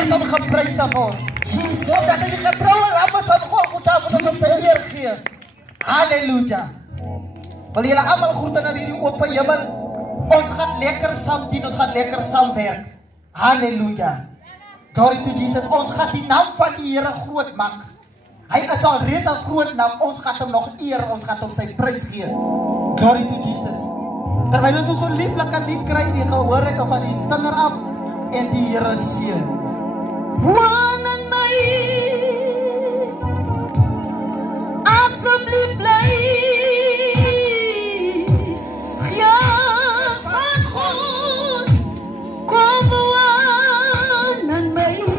Net om geprys te word. Omdat hy die getroue lam is van Golgotha wat ons sy eer gee. Halleluja. Wil julle almal groete na hierdie oop hemel. Ons gaan lekker saam dien, ons gaan lekker saam werk. Halleluja. Glory to Jesus. Ons gaan die naam van die Here groot maak. Hy is al reeds 'n groot naam. Ons gaan hom nog eer, ons gaan hom sy prys gee. Glory to Jesus. Terwyl ons so lieflik kan lied kry, die gehoor ek van die singer af en die Here seën. Woon in my, asseblief bly. Gees van God, kom woon in my.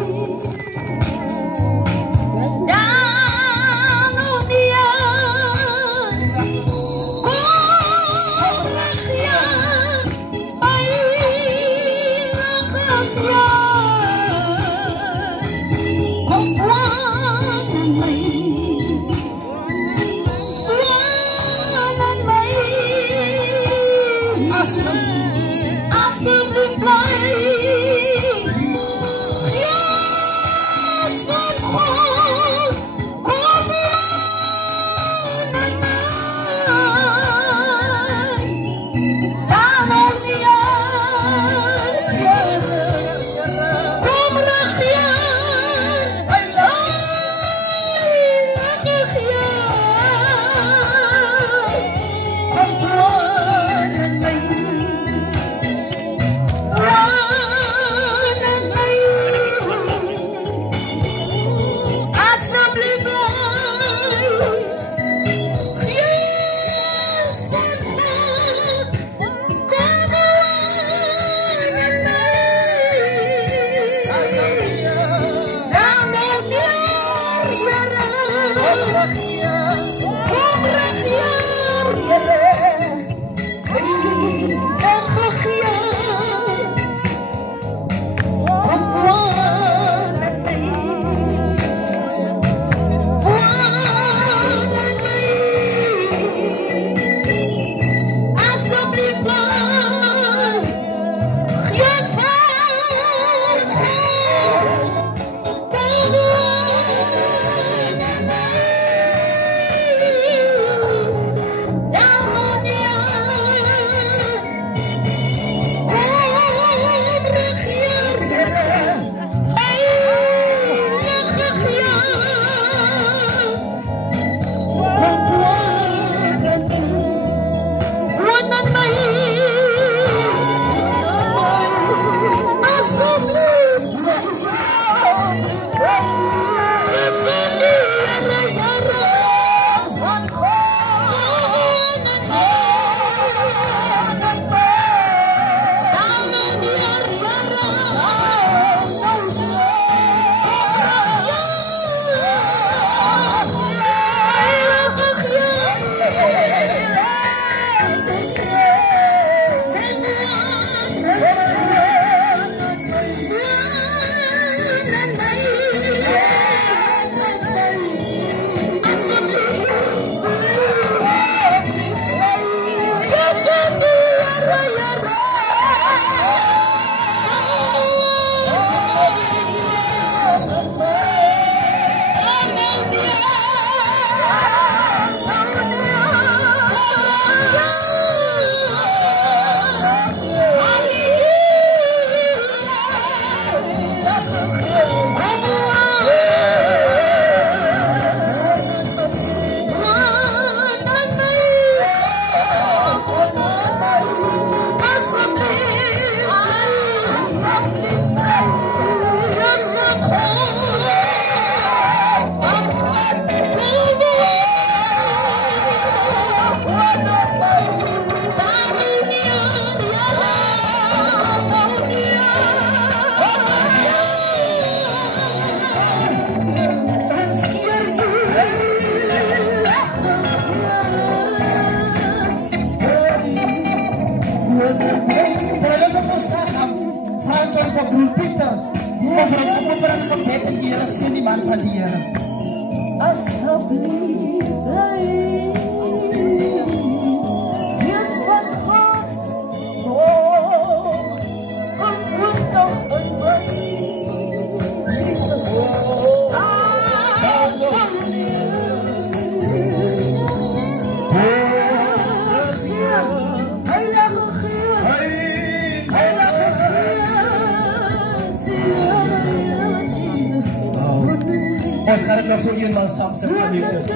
Ons gaan dit nog so eenmaal saam sing vir liefdes.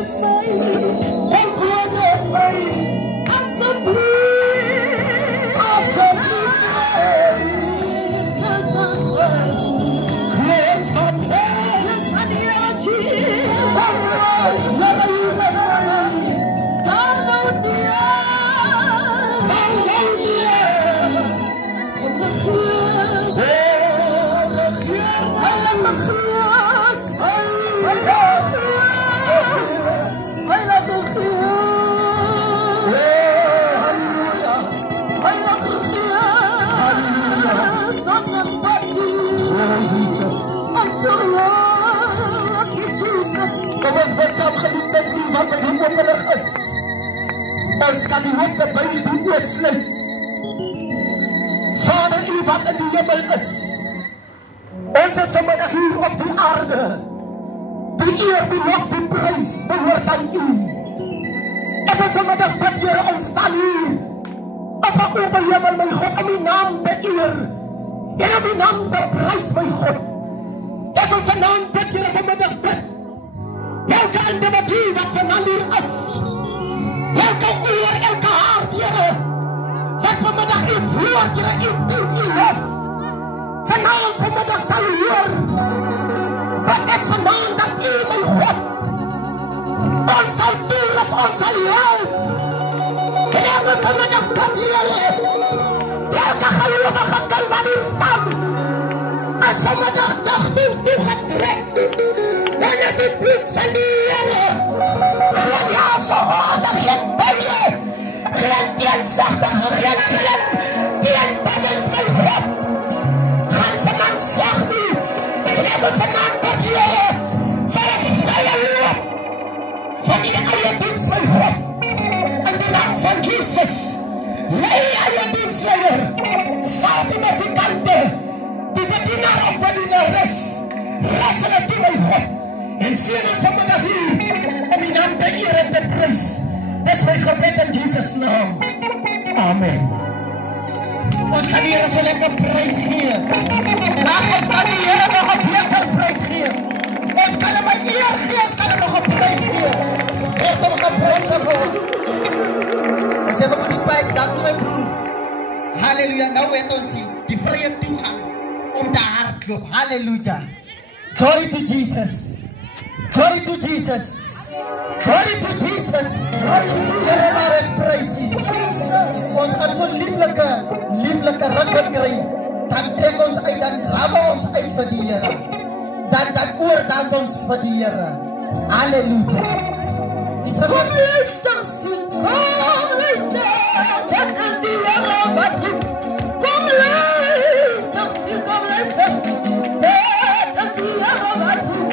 Wat met die openig is, ons kan die hoofde by die oor sluit. Vader, U wat in die hemel is, ons is vanmiddag hier op die aarde. Die eer, die lof, die prys behoort aan U. Ek wil vanmiddag bid, Here, ons staan hier op die open hemel, my God, om U naam beëer en om U naam beprys, my God. Ek wil vanaand bid, Here, vanmiddag bid. Elke individu wat vanavond hier is, elke oor, elke hart, Here, wat vanmiddag U woord, Here, U doen, U lof. Vanmiddag sal U hoor, wat ek vanavond dat U, my God, ons sal doen, as ons sal help. En ek wil vanmiddag bid, Here, elke gelovige kind wat hier staan, as vanmiddag dag toe getrek, en het die bloed van die Here, en ja, so harder, geen pijle, geen teenzachtige, geen teenbindings, my God, gaan vanavond slag nie, en ek wil vanavond bid, Here, vir een vrye loop, van die eie dienst, my God, in die naam van Jesus, lei eie dienstleier, sal die muzikante, die bedienaar of bedienaar is, hulle toe, my God, en sien ons vanmiddag hier, om die naam te eer en te prys. Dis my gebed in Jesus naam. Amen. Ons kan die Here so lekker prys gee. Ons kan die Here nog op lekker prys gee. Ons kan hem een eer gee, ons kan hem nog op prys gee. Geef hem nog op prys gee. Ons hebben voor die pijs, dank u my broer. Halleluja, nou weet ons die vrije toegang om te hardloop. Halleluja. Glory to Jesus. Glory to Jesus. Glory to Jesus. Here maar ek prys U. Ons gaan so lieflike ruk kry. Dan trek ons uit, dan drama ons uit vir die Here. Dan koor dans ons vir die Here. Halleluja. Kom luister, siel, kom luister. Dit is die Here wat doen. Kom luister, siel, kom luister. Dit is die Here wat doen.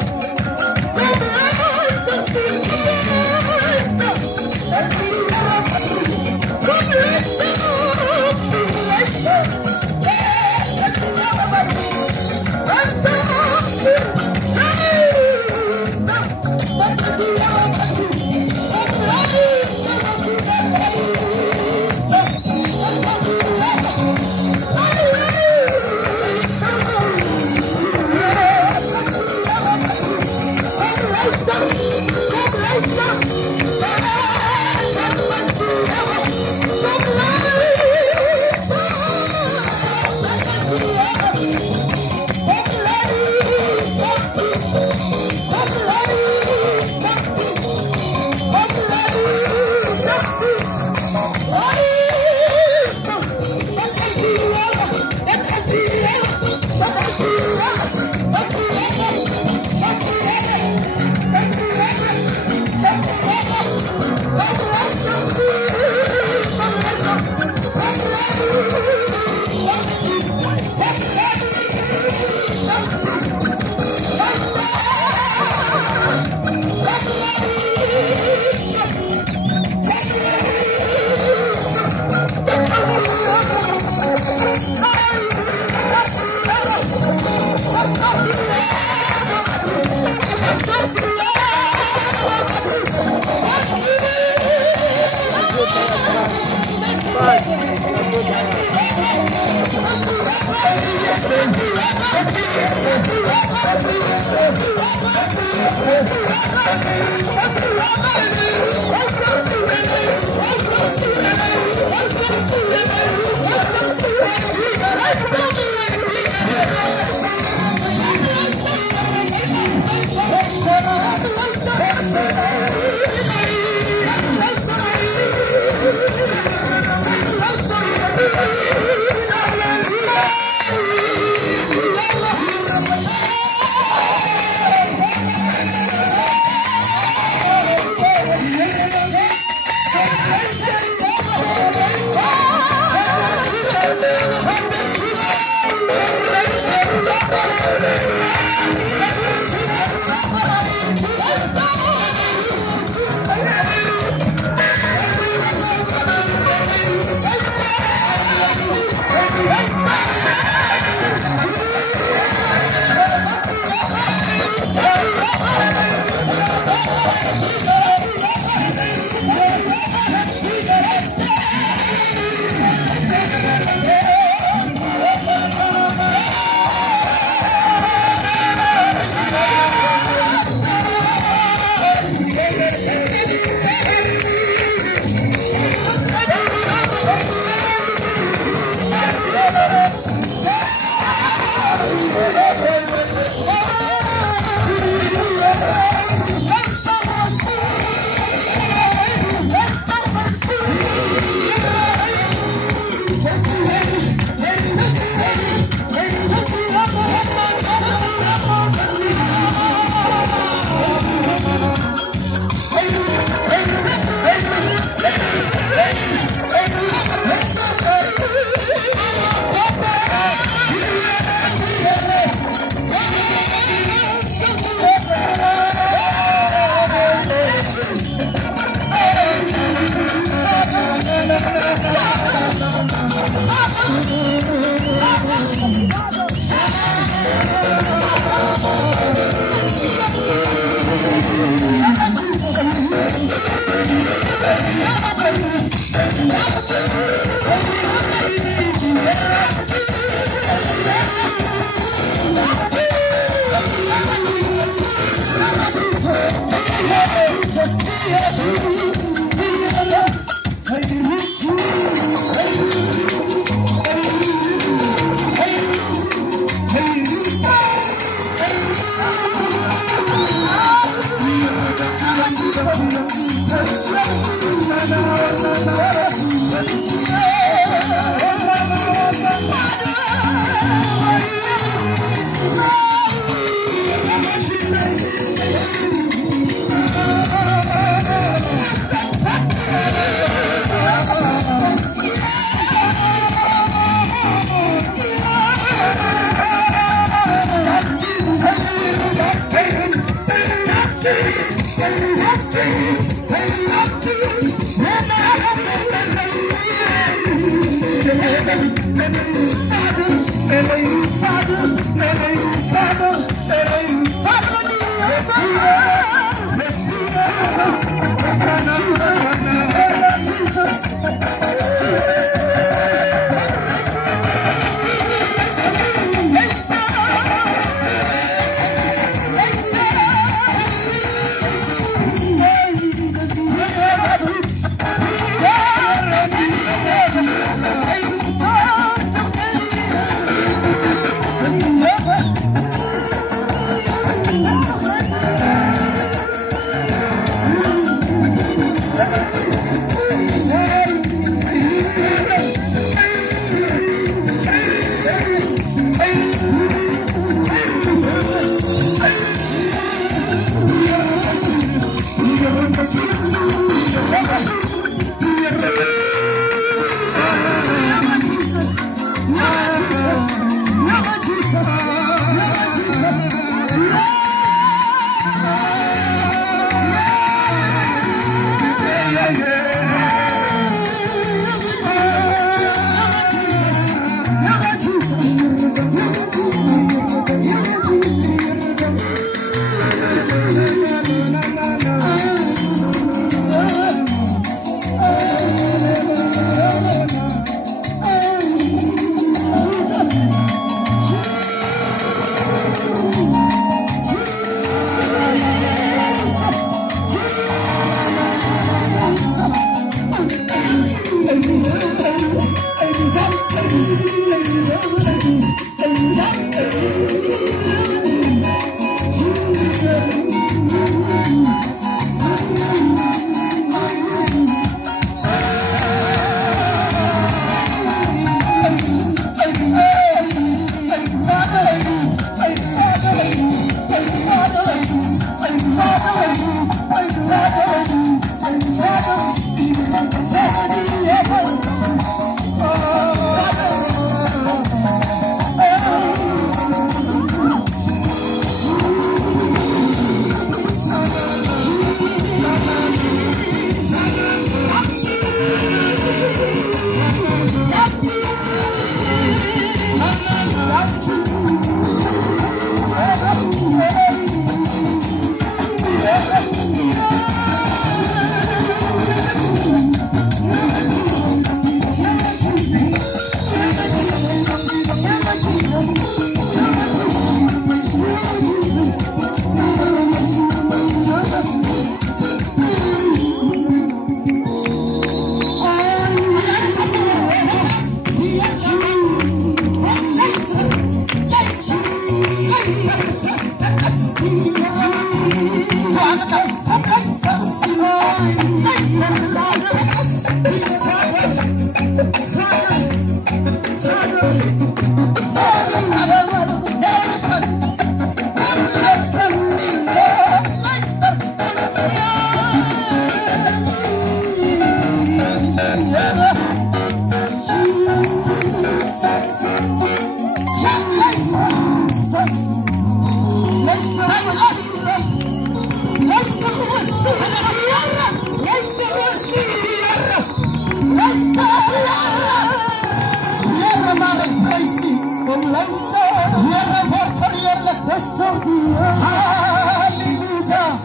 Besar dia. Hallelujah.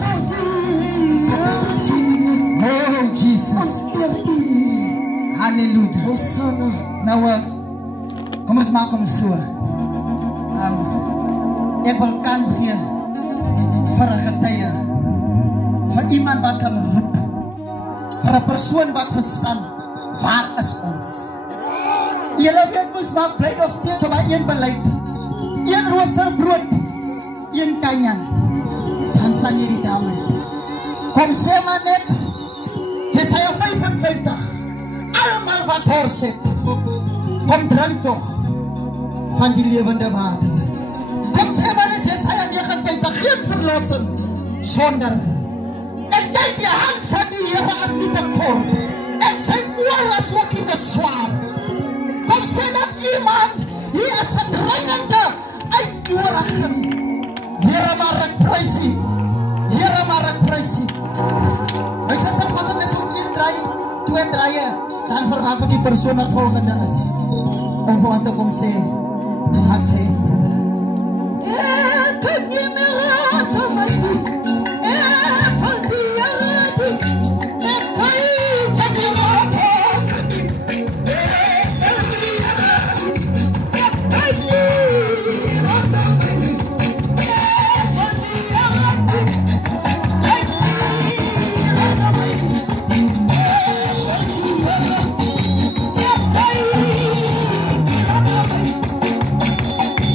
Oh Jesus. Hallelujah. Hosanna. Nou, kom ons maak hom so. Ek wil kans gee vir 'n getuie, vir iemand wat kan roep, vir 'n persoon wat verstaan, waar is ons? Julle weet mos maar bly nog steeds by een beleid, een rooster brood, een kanyan. Dan staan hierdie dame. Kom sê maar net, Jesaja 55, almal wat hoor sit, kom drink toch van die lewende water. Kom sê maar net Jesaja 59, geen verlossing sonder. Ek dink die hand van die Here as nie te kort, en sy oor as ook nie te zwaar. Kom sê net iemand, hier is 'n dringende uitnodiging. Here maar ek prys U, Here maar ek prys U. My suster vat hom net so 1 draai, 2 draaie, dan verwag ek die persoon wat volgende is, om vir ons te kom sê, wat sê die Here? Ek kan nie meer raak op my voet. Ek val die Here toe. Ek kan nie raak op my voet. Ek kan nie raak op my voet. Ek val die Here toe. Ek kan nie raak op my voet. Ek val die Here toe. Ek kan nie raak op my voet.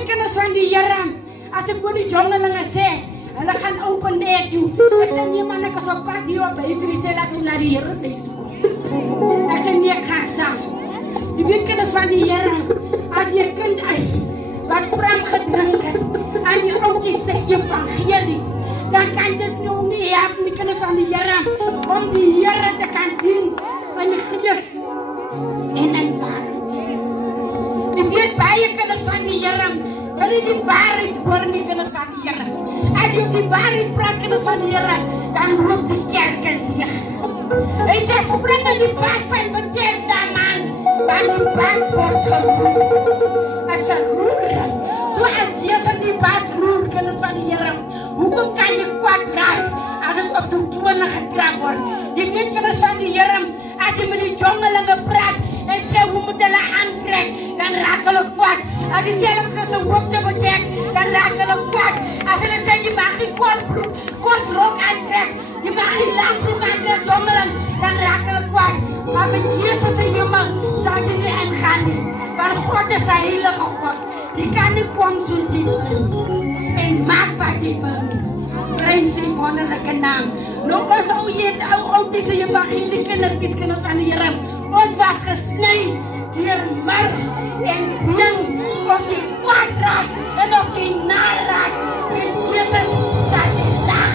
weet kinders van die Here, as ek oor die jongelinge sê, hulle gaan open air toe. Ek sê nee man, ek is op pad hier op huis toe, die sê laat ons na die Here se huis toe kom. Ek sê nee, ek gaan saam. Jy weet kinders van die Here, as jy kind is, wat pram gedrink het, en die oukie sê evangelie, dan kan jy nou nie help nie kinders van die Here, om die Here te kan dien, in gees en in waarheid. Jy weet baie kinders van die Here, wil jy die waarheid hoor nie kinders van die Here. As jy die waarheid praat kinders van die Here, dan roep die kerk leeg. Hy sê spring in die pad van Bethesda man, want die pad word geroer. As een roer, zoals Jesus die pad roer kinders van die Here, hoekom kan jy kwaad raak as het op die tone getrap word? Jy weet kinders van die Here, as jy met die jongelinge praat en sê hoe moet hulle aantrek, dan raak hulle kwaad. As jy sê hulle moet hulle hoofde bedek, dan raak hulle kwaad. As hulle sê jy mag nie kort rok aantrek, jy mag nie lang broek aantrek, jongeling, dan raak hulle kwaad. Maar met Jesus en hemel sal jy nie ingaan nie. Want God is 'n heilige God. Jy kan nie kom soos jy wil en maak wat jy wil nie. Prys die wonderlike naam. Nog as jy het ou dis evangelie kindertjies kinders van die Here. Ons was gesny deur murg en bling op die kwaad raak en op die naraak. En Jesus sal die lag.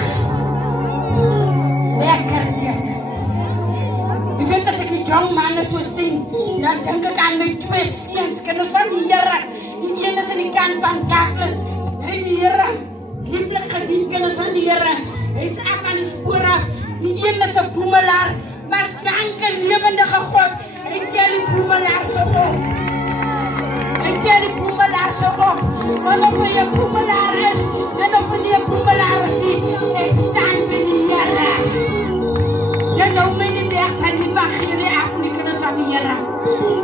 Lekker Jesus. Jy weet as ek die jong manne so sien, dan dink ek aan my 2 seuns, kinders van die Here. Die een is aan die kant van Douglas. En die Here, lieflik gedien kinders van die Here. Hy is af aan die spoor af. Die een is 'n boemelaar, maar dankie lewendige God. Hy tel die boemelaar so op. Hy tel die boemelaar so op. Want of hy 'n boemelaar is, en of hy nie 'n boemelaar is nie, hy staan by die Here. Jy nou my nie weg van die evangelie af nie, kinders van die Here.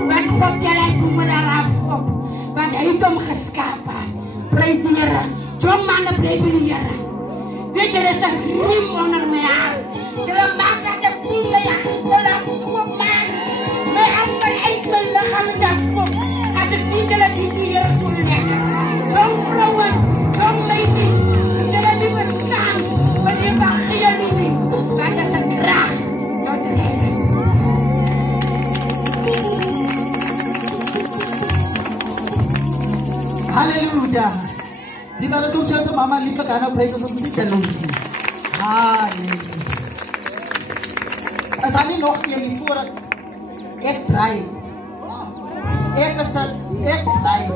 Want God tel die boemelaar af op. Want hy het hom geskape. Prys die Here. Jong manne bly by die Here. Weet jy, er is 'n riem onder my haar. Jy maak dat ek voel my hand op man. My hand van uit my lichaam en dat kom. As ek sien dat ek die Here so lekker. Jong vrouwen, jong meisies, jy nie bestaan van die evangelie nie. Want dit is 'n krag tot redding. Halleluja. Di ba natin siya sa mama lipa ka na praise sa musik jalonsi. Halleluja. As amin nog jy voor ek draai. Ek draai.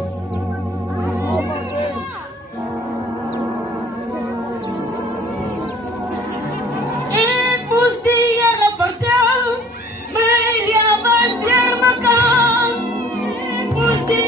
Ek moes die Here vertel, my lewe was deur mekaar. Ek moes die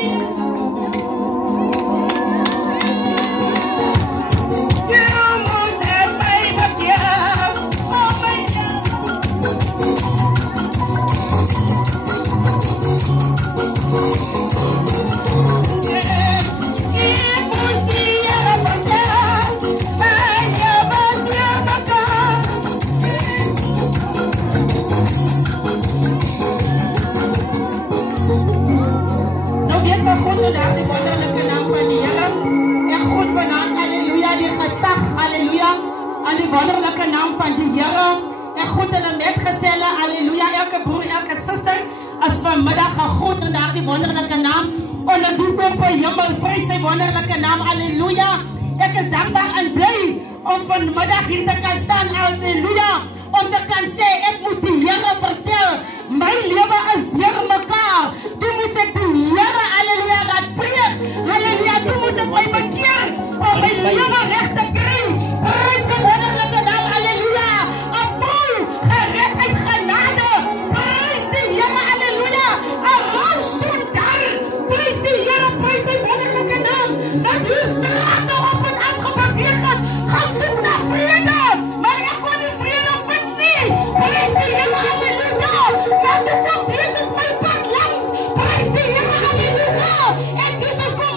wonderlijke naam van die Here. En goed hulle net gesê, halleluja, elke broer, elke suster, as vanmiddag gegroet in daardie wonderlijke naam. Onder die open hemel, prys sy wonderlijke naam, halleluja. Ek is dankbaar en bly om vanmiddag hier te kan staan, halleluja. Om te kan sê, ek moes die Here vertel, my lewe is deur mekaar. Toe moes ek die Here, halleluja, laat preek, halleluja, toe moes ek my bekeer, om my lewe recht te kry. Prys sy wonderlijke naam, halleluja. 'n vrou gered uit genade. Prys die Here, halleluja. 'n rou sondaar. Prys die Here, prys sy wonderlijke naam. Dat die strate op en afgebakeerd het, gesoek na vrede. Maar ek kon die vrede vind nie. Prys die Here, halleluja. Maar toe kom Jesus my pad langs. Prys die Here, halleluja. En Jesus kom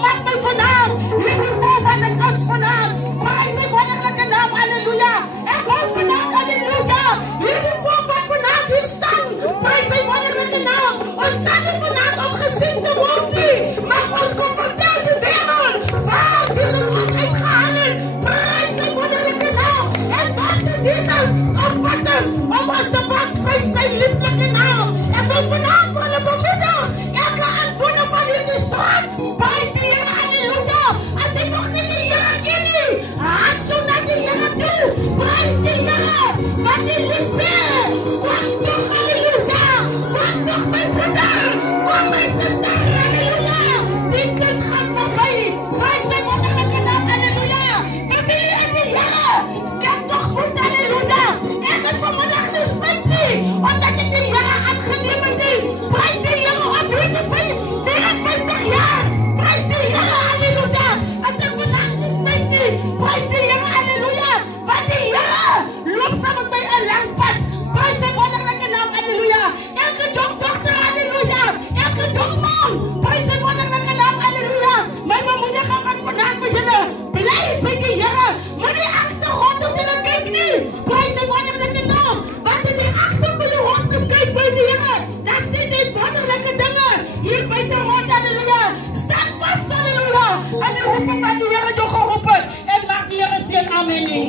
amen nie.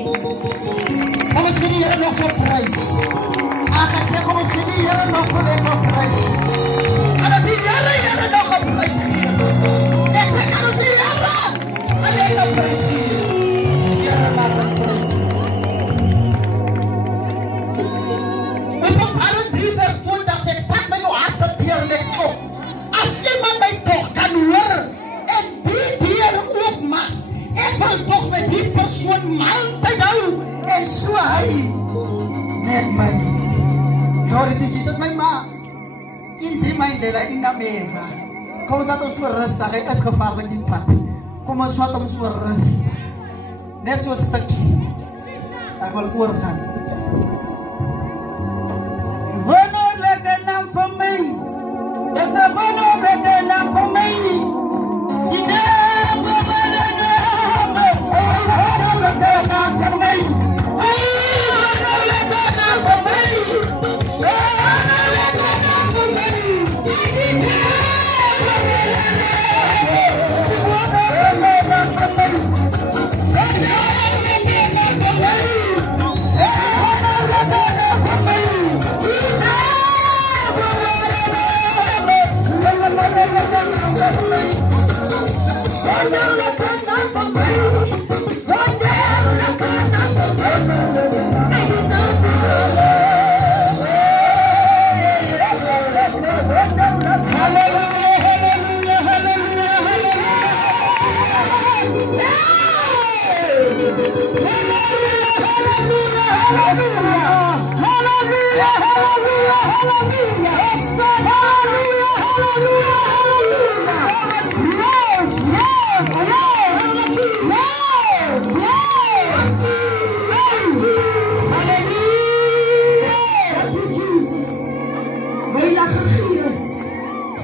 Kom ons gee die Here nog so prys. Ek sê kom ons gee die Here nog so lekker prys. En as die Here nog 'n prys gee. Ek sê kan ons die Here 'n lekker prys gee. Die Here maak 'n prys. En dan Psalm 3 vers 20 sê ek staan by jou hart se deur net op. As iemand my tog kan hoor en die deur oopmaak, ek wil tog met die persoon maaltyd hou en so hy net my. Glory to Jesus, my ma. In sy my ndlela inameva. Kom ons laat ons so rustig, hy is gevaarlik die pad. Kom ons laat ons so rustig. Net so 'n stukkie. Ek wil oorgaan. Wonderlijke naam van mij. Dat is een wonderlijke naam van mij. Die naam van mijn naam. Een wonderlijke naam van mij. Een wonderlijke naam van mij.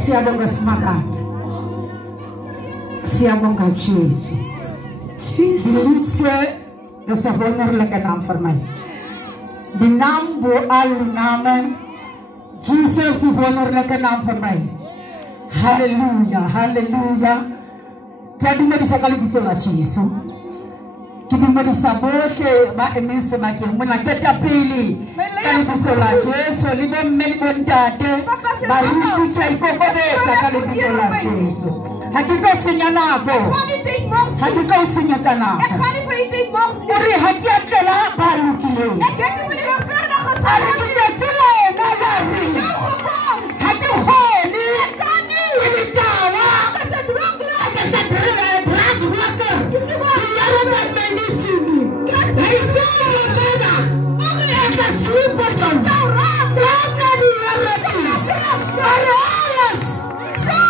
Siyabonga simakade. Siyabonga Jesu. Liefde is een wonderlijke naam voor mij. De naam voor alle namen. Jezus is een wonderlijke naam voor mij. Halleluja, halleluja. Jadi mo bisa kali bicara Yesu. Kini mo bisa boshe ma emense ma ke mo na teta pili. Kali bicara Yesu libe melibon dade. Bari tuchai ko kode kali bicara Yesu. Hakika sinyana hapo. Hakika usinyana. Ik ga niet voor je tijd morgen. Uri hakia kela baru kile. Ik weet niet wanneer we verder gaan staan. Hakika tile na gari. Hakika honi. Ik kan nu. Ini tawa. Dat is een drogler. Dat is een drogler. Jaren dat mij niet zien. Hij zei je bijna. Ik ga sliepen dan. Laat naar die jaren. Alles. Ik ga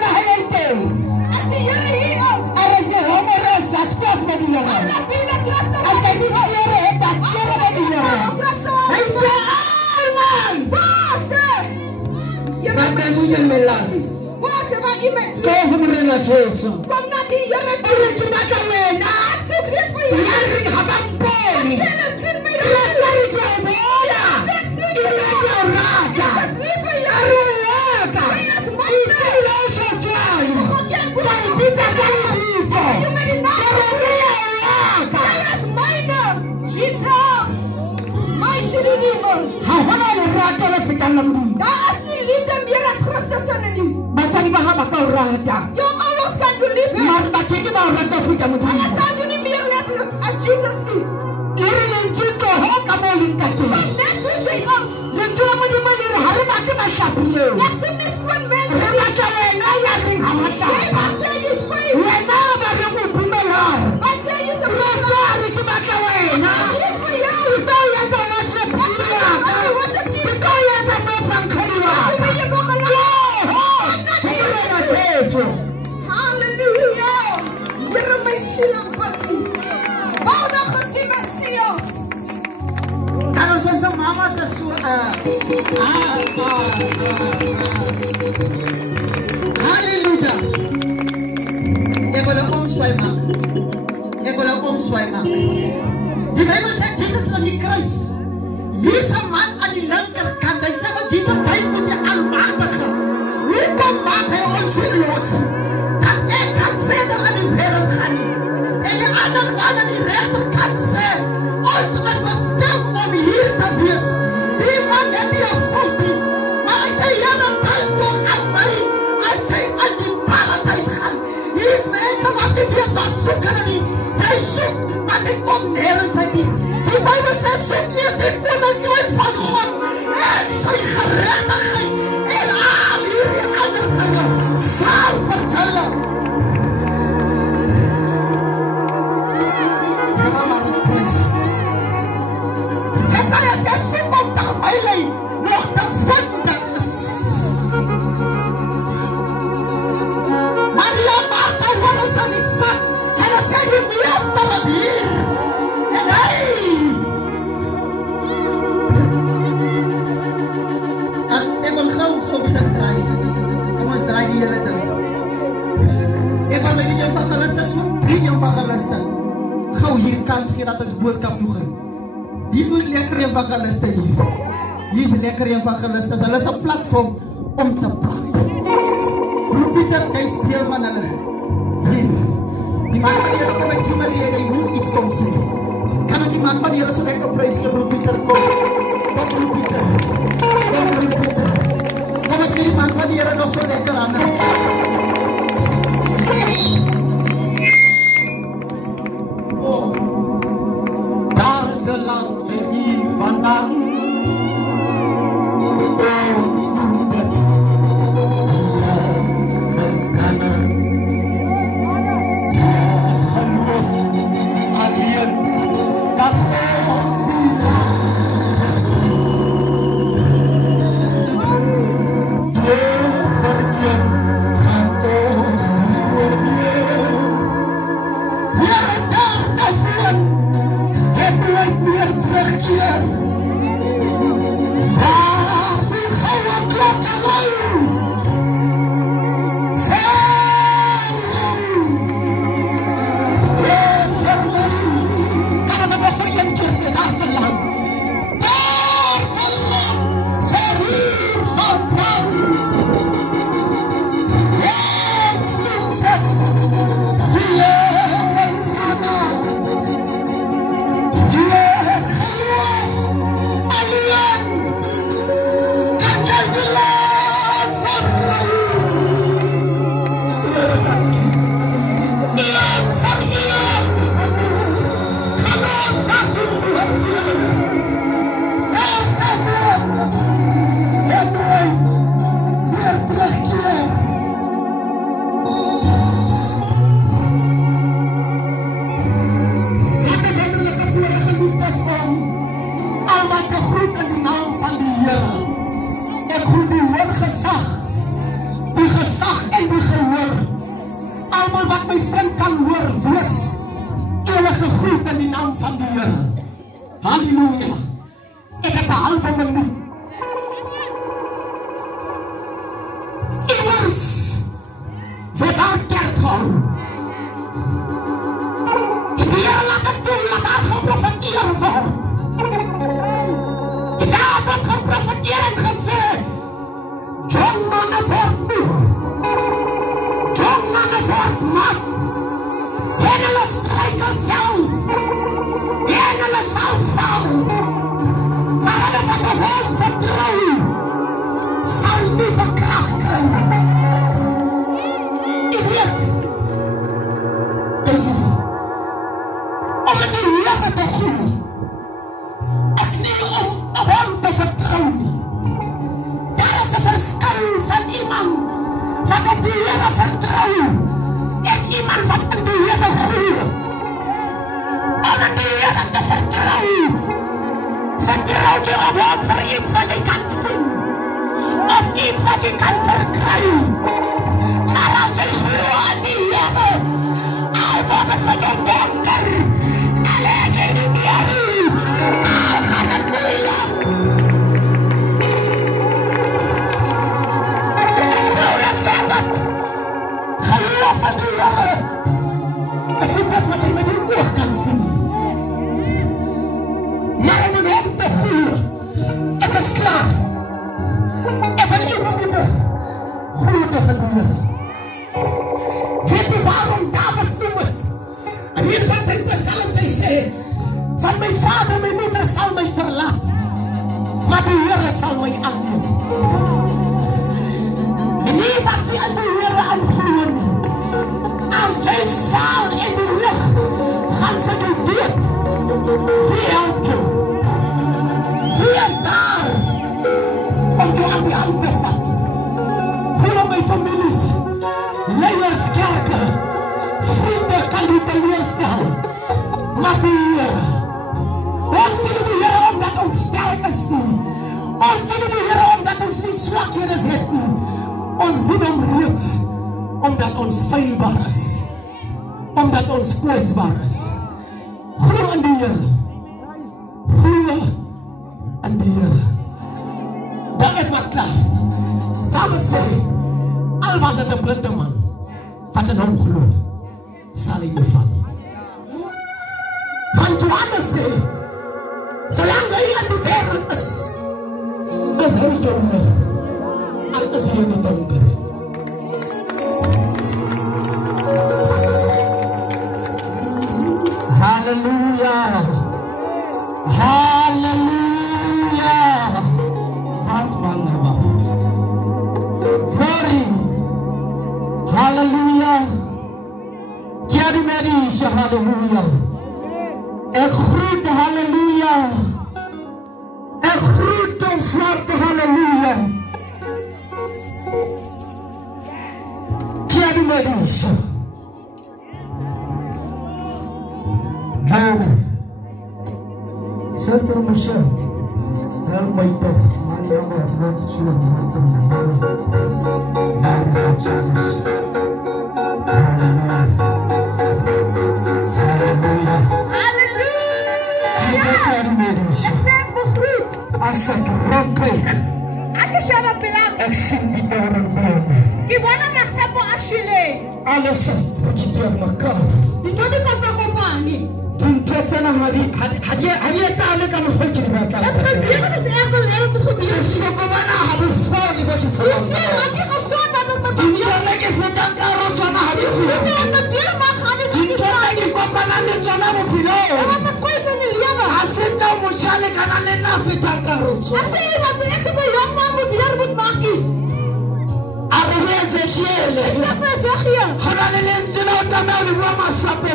naar het En die jullie hier is. er is een homeres, dat is kwart met die jongen. Allah binnen krachten. Als hij niet jaren heeft, dat jaren met die jongen. Hij zei, man! Maar dan moet je me laten. Water waar iemand Kijk hem erin naar Jezus. kom naar die jaren. Doe je maar kan wena. Ik zoek dit voor je. Jaren hebben pony. Zelfs in mijn Je bent jouw bola. Je bent jouw raja. Dat is lief voor jou. Aruleka. Iets in de ozo twaai. Kan pita kan pito. Je bent in naam. Dat is mijne. Jesus. Mijn children. Hawana le rato le fikalambri. Daar is niet liefde meer als Christus in u. Bacani bahaba kau rata. Jouw ouders kan je lief hebben. Maar bacani bahaba rata fikamudhi. Allah zal je niet meer letterlijk als Jesus nu. Iri lenjiko ho kamolin katu. Net zoals jij was. Lenjiko mo di mali hari baki masapile. Echt een miskwam mens. Rabaka wena ya ring hamata. Jij mag zeggen is vrij. Wena bari mu pumela. Wat zeg je zo? Rosa ari kibaka wena. Dit is voor jou. Ito ya sa nasip kiliwa. Ito ya sa mafang kaliwa. Ben je bokala? Halleluja. Jere my silang pati. Bouw dan gezien Messias. Karo siya sa mama sa Hallelujah. Eko lang omswaimak. Eko lang omswaimak. Die Bijbel zegt Jesus is aan die kruis. Hier is een man aan die linkerkant. Hij zegt dat Jesus hij is met die almachtige. Hoe kom maakt hij ons los? Dat ik kan verder aan die wereld gaan. En die andere man aan die rechterkant. nie weet wat soek hulle nie. Sy soek wat ek onneerigheid nie. Die Bybel sê soek eers die koninkryk van God en sy geregtigheid en al hierdie ander dinge sal vertel. Jesaja sê soek om terwyl hy nog te vind is. Maria Martha hoor ons aan die stad. Hulle sê die meester is hier. En ek wil gauw dit draai. Kom ons draai die hele ding. Ek wil met die evangeliste so 3 evangeliste gauw hier kans gee dat ons boodskap toegaan. Hier is ook lekker evangeliste hier. Hier is lekker evangeliste. Hulle is 'n platform om te praat. Broer Pieter, hy is deel van hulle. Hier. Die man van julle kom met Kimberly en hy wil iets om sê. Kan ons die man van julle so lekker prys gee, broer Pieter, kom. Kom broer Pieter. Kom broer Pieter. Kom ons gee die man van julle nog so lekker aan. Oh. Daar is 'n land vir hier vandaan. Ons noem dit van my vader, my moeder sal my verlaat, maar die Here sal my aanneem. En nie wat die aan die Here aangloon, as jy val, omdat ons kwetsbaar is. Glo in die Here. Glo in die Here. Dat is maar klaar. David sê, al was het 'n blinde man, wat in hom glo, sal hy nie val. Want Johannes sê, solang hy in die wêreld is hy jou lig, al is hy in die donker. Hallelujah. Hallelujah. Pas manaba. Glory. Hallelujah. Kyari meri hallelujah. Ek groet hallelujah. Ek groet om swart hallelujah. Kyari meri. Sister Michelle, help my dog. My mother not sure what to do. Jesus. Hallelujah. Hallelujah. Jesus ek begroet. As ek rondkyk. Ek is jou belang. Ek sien die orang bene. Kiwana magsapo ashile. Alles is deur mekaar. Die dode kom na kompanie. Tintetana hadi taale kan hojje meka. Ek probeer dit ek wil leer om te gebeur. Sokomana habe voor die wat sê. Ek het gesien dat dit met die ek futa karo tsana habe voor. Ek het dit maar gaan dit. Tintetana kopana le tsana mo pilo. Ek het voice in die lewe. Asenta mo shale kana le na futa karo tsana. Ek sê dat ek se jong man moet hier moet maak. Arreze fiele. Ek het dit hier. Hana le njena otama le roma sape.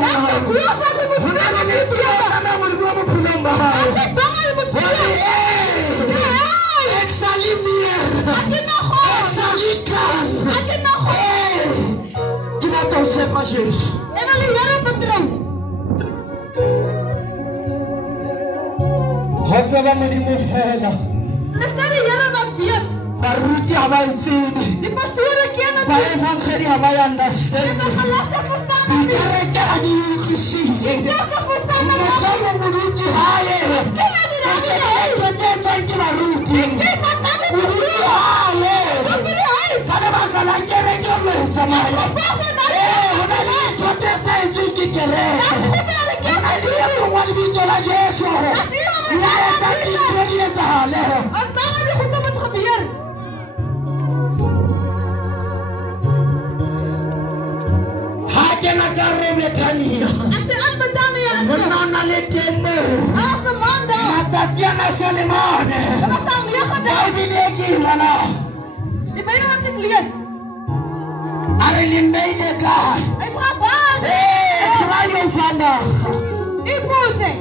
Baruti abaitsini. Die pastore ken dit. Baie evangelie baie understand. Die gelaste verstaan. Die kerk het nie gesien. Die kerk verstaan nie. Ons sal moet hae. Ons het dit baruti. Die verstaan nie. Hae. Kale bakala kele jomme samai. Honali tote sai juki kele. Honali ko wal bi tola Yesu. Ya ta ki toriye zahale. Antara ni khudda mat khabir. Betania. Ase al Betania. Nana leteme. Ase manda. Tatiana Solimane. Wat dan weer gedaan? Bileki mana. Die ben aan het lees. Arelin Meideka. Hy vra wat? Vra jou vandag. Die boete.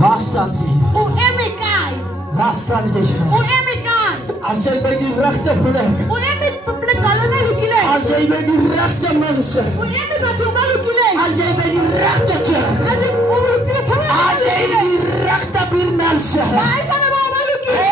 Waar staan jy? O emikai. Waar staan jy? O emikai. As jy by die regte plek. O plek allemaal lukile. As jy by die regte mense. O wat jou mal lukile. As jy by die regte kerk. As jy die regte buurmense. Waar is hulle mal lukile?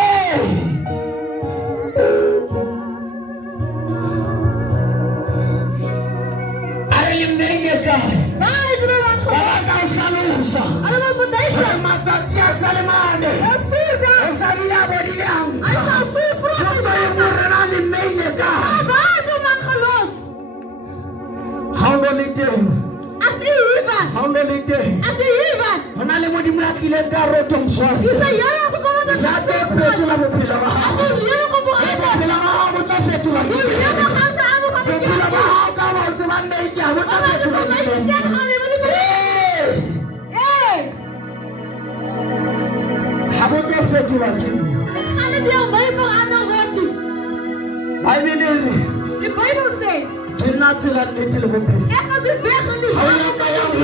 Arelin Meideka. Waar is hulle aan gehoor? Waar kan Salusa? Allemaal beduisd. Matatia Salimane. Dat is vuur daar. Dat is Abila Bodiam. Hij zal vuur vroeg zijn. Arelin Meideka. Waar is man geloos? How many days? As u hier was. How many days? As u hier was. Wanneer moet die maak je het daar rond om zwaar? Ik zei ja, ik kom aan de laat het vetula mo pila ba. Ako liyo ko mo eba. Pila ba mo ta vetula. Liyo ko gaan sa ano ka. Pila ba ka mo sa man meja. Mo ta vetula. Habo ka vetula kin. Ano dia may pang ano gati. Bible. The Bible says. Tinatila nitil mo. Ek as die weg in die hel kaya mo.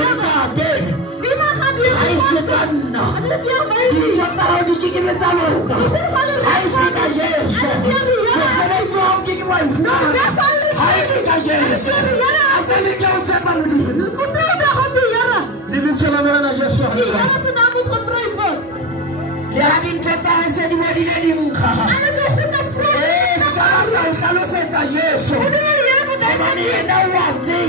Wie mag gaan die? Hy se dan. Ano dia may? Die tao di kiki me talo. Hy se ka Jesus. Hy se to au kiki mo. Hy se ka Jesus. Afeli ka se pa mo di. Ko probe ho di yara. Libi sala na Jesus. Yara se naam moet geprys word. Ja, die tata se di wadi di mukha. Ano ko se ta front. Salo se ta Jesus. Mani na wati.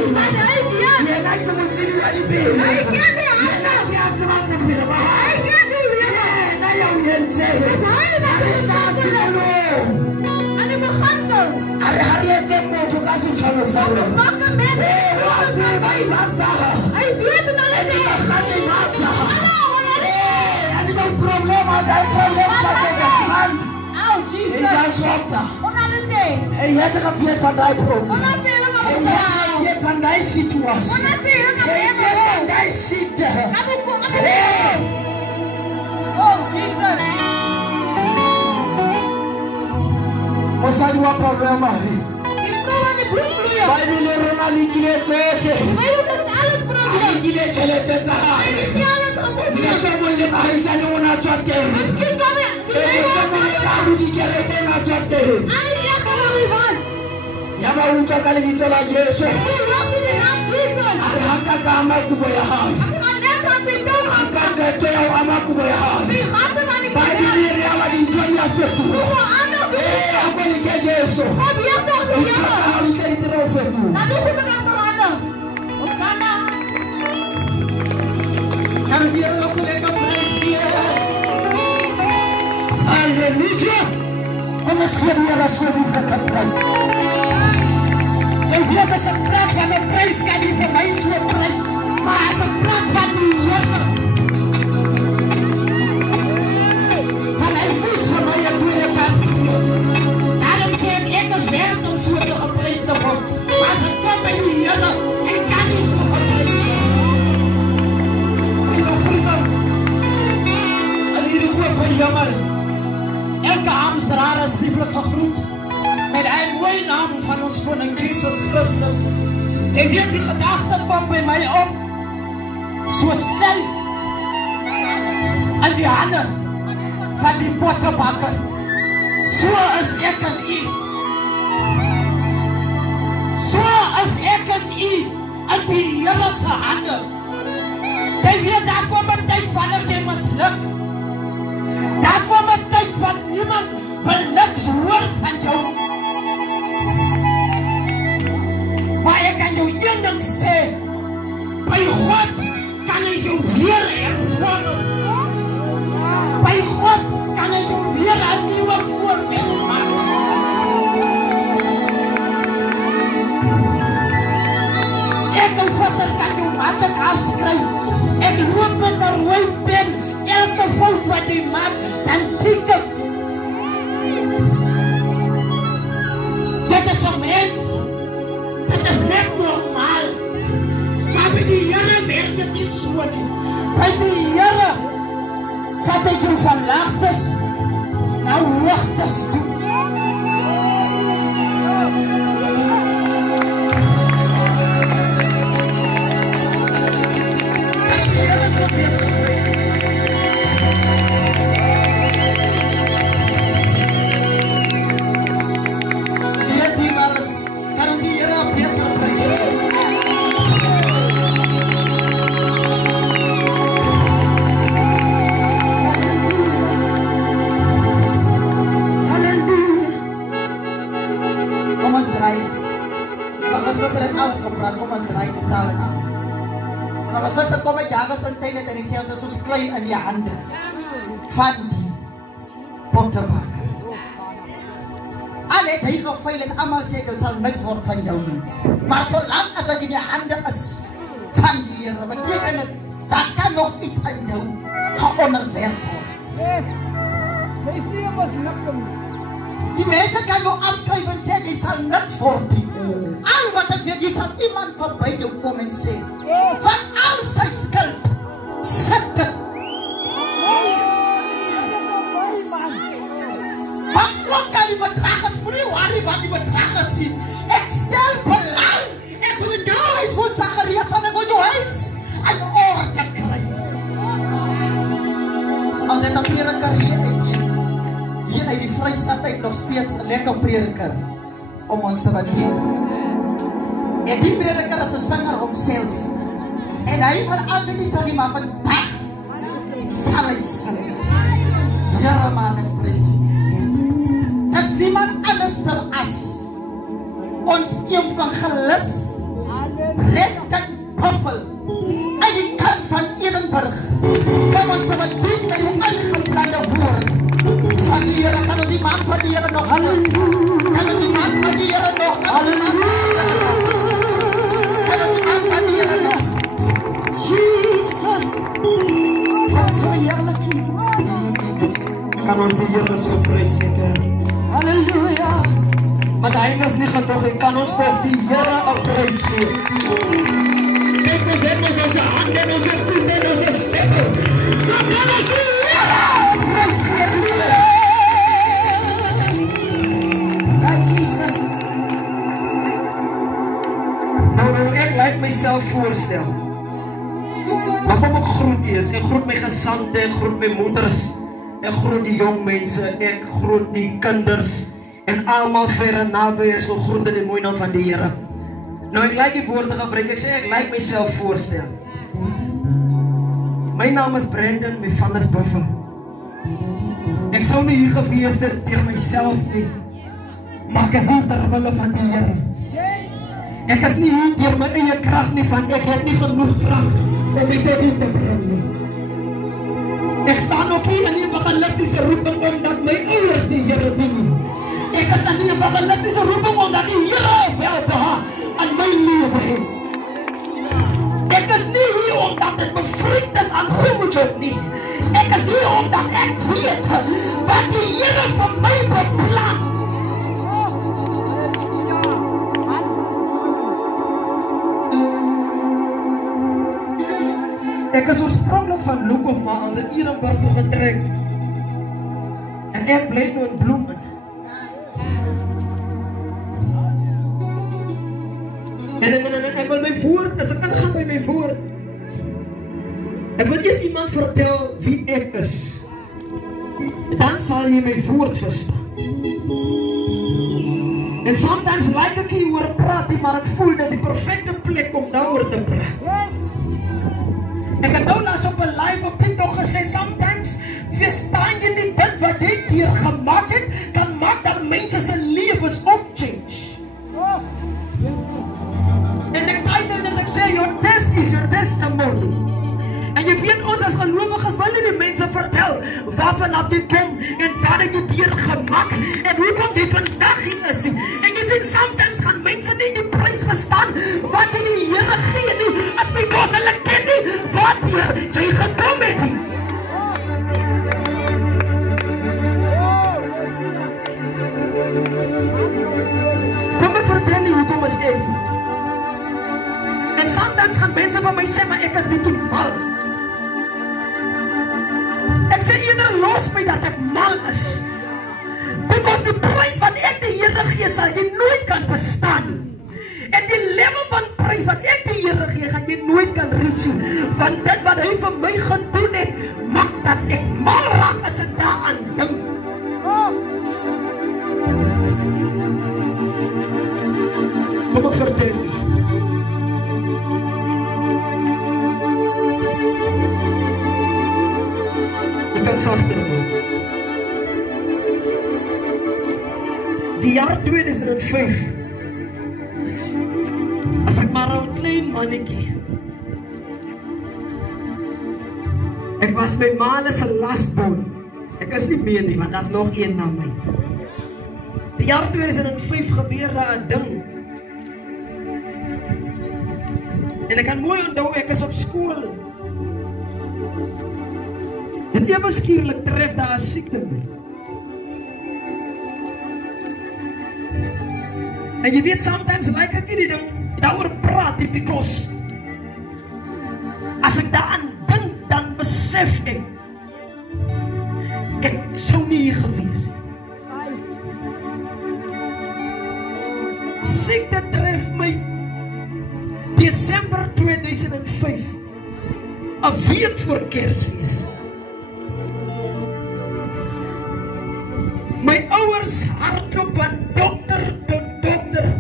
Ons een van gelus, bret en poppel, Kan ons die Here so prys ken? Halleluja. Maar hy is nie genoeg, ek kan ons toch die Here 'n prys gee. Kyk, ons het ons hande en ons voete en ons stemme. Maar kan ons die Here 'n prys gee? Jesus. Nou, ek laat myself voorstel. Maar kom ek groet eers, ek groet my gesande, ek groet my moeders, ek groet die jong mense, ek groet die kinders, en almal ver en naby is gegroet in die mooi naam van die Here. Nou, ek laat die woorde gebruik, ek sê ek laat myself voorstel. My naam is Brandon, my van is Buffel. Ek sou nie hier gewees het deur myself nie, maar ek is hier ter wille van die Here. Ek is nie hier deur my eie krag nie, want ek het nie genoeg krag om die dit te bring nie. Ek staan ook hier in die evangelistische roeping omdat my ouers die Here dien. Ek is in die evangelistische roeping omdat die Here help aan my lewe het. Ek is nie hier omdat ek bevriend is aan God nie. Ek is hier omdat ek weet wat die Here vir my beplan. Ek is oorspronklik van Lukhof, maar ons het Ehrenburg toe getrek. En ek bly nou in Bloemen. En ek wil my woord, as ek ingaan by my woord, ek wil eers iemand vertel wie ek is. Dan sal jy my woord verstaan. En sometimes like ek hier oor praat, maar ek voel dat is die perfecte plek om daaroor te praat. Ek het nou laas op 'n live op TikTok gesê, sometimes verstaan jy nie dit wat jy hier gemaak het, kan maak dat mense se lewens ook change. En ek titel dat ek sê, your test is your testimony. En jy weet ons as gelowiges wil nie die mense vertel waarvan af dit kom en wat het jy hier gemaak en hoe kom jy vandag hier is. En jy sê, sometimes gaan mense nie die prys verstaan wat jy die Here gee nie, as my kos hulle ken nie wat jy gekom het. Kom ek vertel nie hoekom is ek. En sometimes gaan mense van my sê, maar ek is bietjie mal. Ek sê eerder los my dat ek mal is. Because die prys wat ek die Here gee sal jy nooit kan verstaan. En die level van prys wat ek die Here gee, gaan jy nooit kan reach. Want dit wat hy vir my gedoen het, maak dat ek mal raak as ek daaraan dink. Kom ek vertel nie. Ek kan sagter word. Die jaar 2005, as ek maar 'n klein mannetjie, ek was my ma se lastborn. Ek is nie meer nie, want daar's nog een na my. Die jaar 2005 gebeur daar 'n ding. En ek kan mooi onthou, ek is op skool. En ewe skielik tref daar 'n siekte my. En jy weet, sometimes like ek nie die ding daaroor praat nie, because as ek daaraan dink, dan besef ek sou nie hier gewees het. Siekte tref my Desember 2005, 'n week voor Kersfees. My ouers hardloop van dokter tot dokter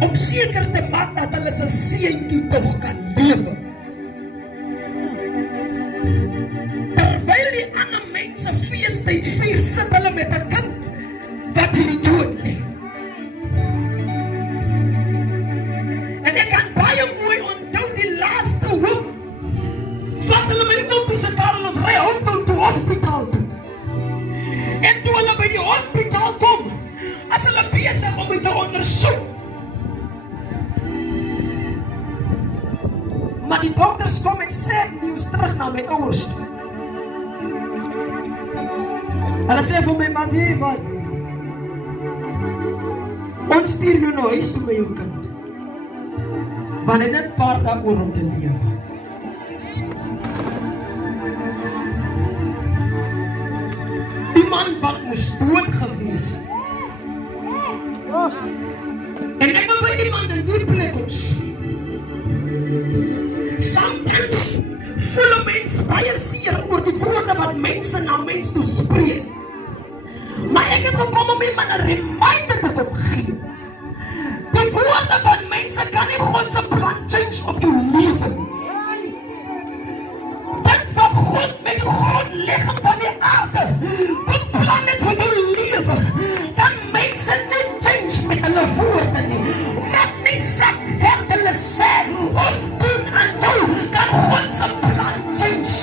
om seker te maak dat hulle se seentjie tog kan lewe. Terwyl die ander mense feestyd vier, sit hulle met 'n kind wat in die dood lê. En ek kan baie mooi onthou die laaste hoek, vat hulle my op die se kar en ons ry auto toe hospitaal toe. En toe hulle by die hospitaal kom, as hulle besig om my te ondersoek. Maar die dokters kom met sad nieuws terug na my ouers toe. Hulle sê vir my, maar weet jy wat? Ons stuur jou nou huis toe met jou kind. Want dit net paar dae oor om te lewe. Die man wat moes dood gewees. En ek wil vir iemand in die plek ons. Sometimes voel 'n mens baie seer oor die woorde wat mense na mens toe spreek. Maar ek het gekom om iemand 'n reminder te kom gee. Die woorde van mense kan nie God se plan change op jou lewe nie. Dit wat God met die grondlegging van die aarde beplan het vir jou lewe, kan mense nie change met hulle woorde nie. Maak nie saak wat hulle sê of doen en toe, kan God se plan change.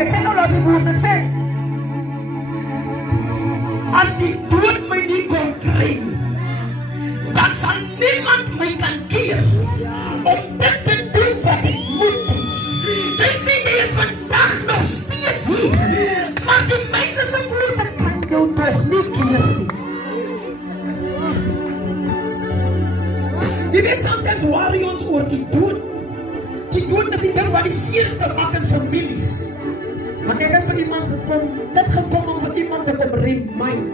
Ek sê nou laat die woorde sê, as die dood my nie kon kry, dan sal niemand my kan keer om dit te doen wat ek moet doen. Jy sê jy is vandag nog steeds hier, maar die mense se woorde kan jou toch nie keer nie. Jy weet, sometimes worry ons oor die dood. Die dood is die ding wat die seerste maak in families. Maar ek het vir iemand gekom, dit gekom om vir iemand te kom remind.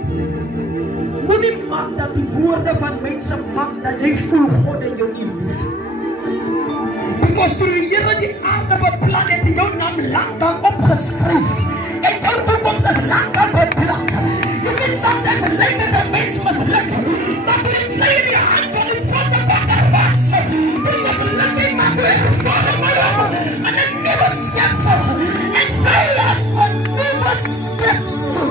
Moenie maak dat die woorde van mense maak dat jy voel God en jou nie lief. Because toe die Here die aarde beplan het, jou naam lankal opgeskryf. En jou toekoms is lankal beplan. Jy sê sometimes lyk dit 'n mens misluk, maar toe dit lê in die hand van die pottebakker was, dit was lukkig, maar toe ek volg my op, en 'n nuwe skepsel, en jy is 'n nuwe skepsel.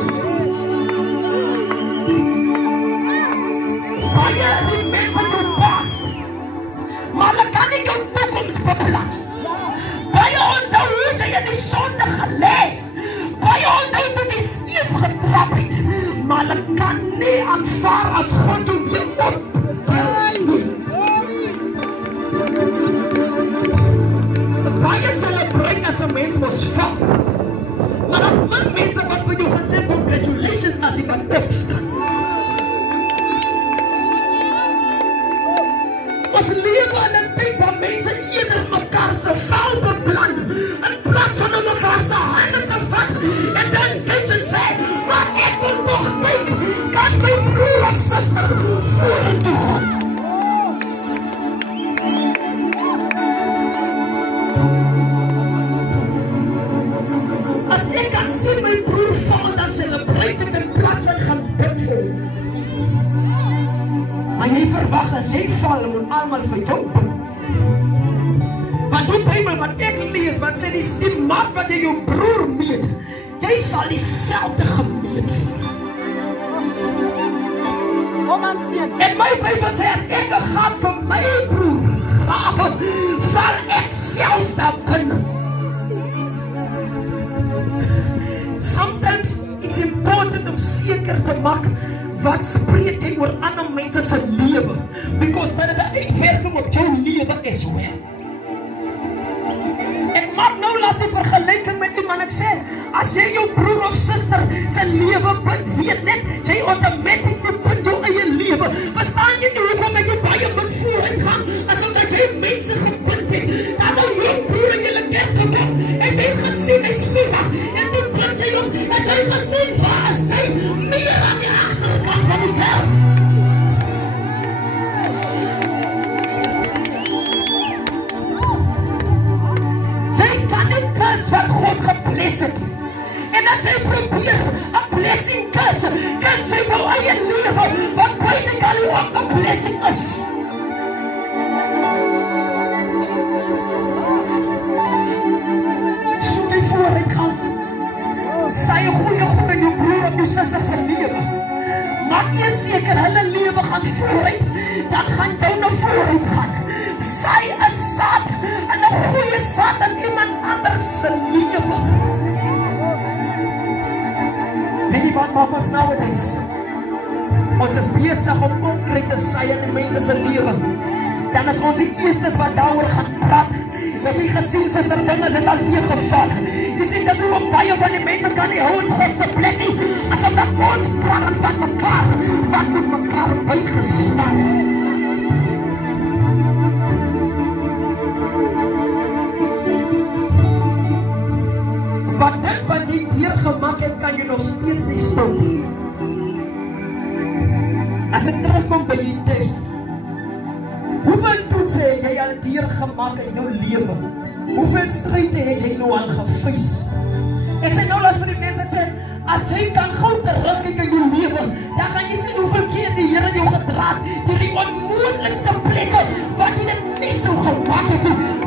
Baie remember your past, maar hulle kan nie jou toekoms beplan. Baie onthou hoe jy in die sonde gelê, baie onthou hoe jy skeef getrap het, maar hulle kan nie aanvaar as God jou weer optel nie. Baie celebrate as 'n mens mos val, maar as min mense wat vir jou gaan sê congratulations as jy kan opstaan. Ons lewe in 'n tyd waar mense eerder mekaar se val beplan, in plaas van om mekaar se hande te vat en dan kyk en sê, maar ek wil nog kyk, kan my broer of suster vorentoe gaan. As ek kan sien my broer val, dan celebrate ek in plaas van gaan bid vir hom. Maar jy verwag as jy val, moet almal vir jou bid. Want die Bybel wat ek lees, wat sê die maat wat jy jou broer meet, jy sal dieselfde gemeet word. En my Bybel sê, as ek gaan vir my broer grawe, val ek self daar binne. Sometimes it's important om seker te maak wat spreek jy oor ander mense se lewe, because by the uitwerking op jou lewe is well. Ek maak nou las die vergelyking met iemand, ek sê, as jy jou broer of suster se lewe bind, weet net, jy automatic bind jou eie lewe. Verstaan jy nie hoekom ek jy baie bind vooruit gaan, asof dat jy mense gebind het, dan nou jou broer in jylle kerk gekom, en jy gesien is vliedag, en die bind jy om, en jy gesien was jy meer aan die achterkant van die kerk. Wat God gebless het. En as jy probeer 'n blessing kus jy jou eie lewe, wat basically ook 'n blessing is. Soek jy vooruit gaan, sê 'n goeie goed in jou broer of jou suster se lewe. Maak jy seker hulle lewe gaan vooruit, dan gaan jy nou vooruit gaan. Sy is saad, en 'n goeie saad in iemand anders se lewe. Weet jy wat maak ons nowadays? Ons is besig om onkruid te saai in die mense se lewe. Dan is ons die eerstes wat daaroor gaan praat, Het jy gesien, suster, dinge is al weer geval. Jy sien, dis hoe baie van die mense kan nie hou in God se plek nie. Asof dat ons praat van mekaar, wat moet mekaar bygestaan. Want dit wat jy deurgemaak het, kan jy nog steeds nie stop. As dit terugkom by die test, hoeveel toetse het jy al deurgemaak in jou lewe? Hoeveel stryde het jy nou al gefees? Ek sê nou las vir die mense, ek sê, as jy kan gou terugkyk in jou lewe, dan gaan jy sien hoeveel keer die Here jou gedraad deur die onmoontlikste plekke wat jy dit nie sou gemaak het.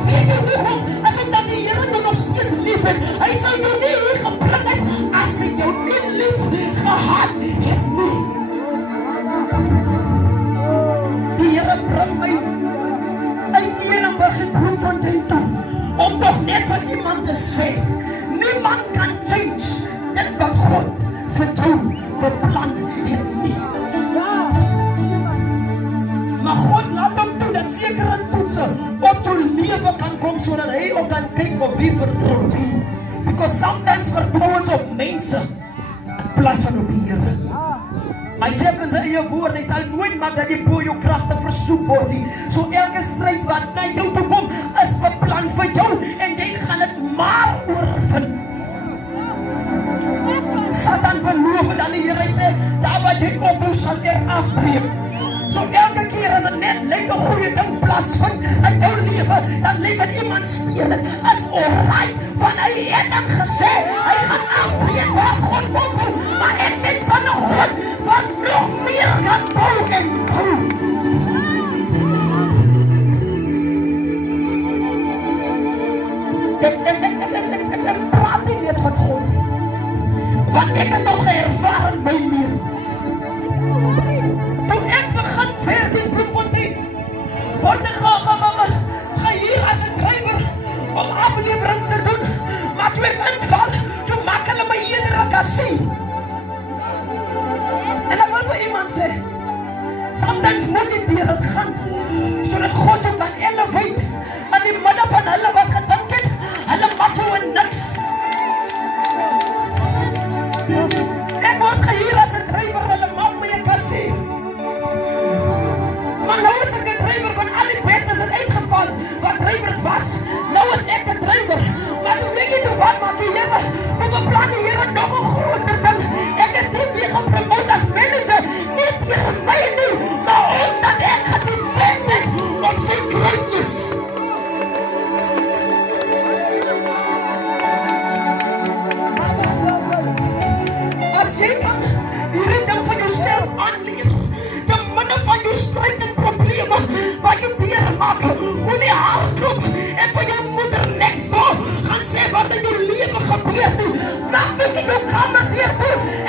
Weet jy hoekom? As ek dan die Here jou nog steeds lief het, hy sal jou nie hier gebring het as hy jou nie lief gehad het nie. Die Here bring my uit Ehrenburg en Bloemfontein toe, om toch net van iemand te sê, niemand kan change dit wat God vir jou beplan het nie. Maar God laat hom toe dat sekere toetse op jou lewe kan kom, sodat hy ook kan kyk op wie vertrouw jy. Because sometimes vertrouw ons op mense in plaas van op die Here. Maar hy sê in sy eie woord, hy sal nooit maak dat jy bo jou kragte versoek word nie. So elke stryd wat na jou toe kom, is beplan vir jou, en jy gaan dit maar oorwin. Satan beloof dan die Here sê, daar wat jy opbou sal ek afbreek. So elke keer as dit net lyk 'n goeie ding plaasvind in jou lewe, dan lyk dit iemand speel dit is alright, want hy het dit gesê, hy gaan afbreek wat God opbou, maar ek weet van 'n God wat nog meer kan bou en bou. Ek praat nie net van God, want ek het nog ervaar in my lewe. Toe ek begin werk in Bloemfontein, word ek gehuur as 'n drywer om aflewerings te doen, maar toe ek inval, toe maak hulle my eerder 'n kassie. En ek wil vir iemand sê, sometimes moet jy deur dit gaan, sodat God jou kan elevate in die midde van hulle wat gedink het, hulle maak jou in niks. Ek word gehuur as 'n drywer, hulle maak my 'n kassie. Maar nou is ek 'n drywer, want al die bestes het uitgeval, wat drywers was. Nou is ek 'n drywer, maar hoe weet jy toe wat maak die Here? Toe beplan die Here nog 'n groter ding. Ek is nie weer gepromoot as manager, nie deur my nie, maar omdat ek gedepend het op sy grootness. As jy kan hierdie ding van jouself aanleer, te midde van jou stryd en probleme wat jy deurmaak, moenie hardloop en vir jou moeder next door gaan sê wat in jou lewe gebeur nie. Maak net in jou kamer deur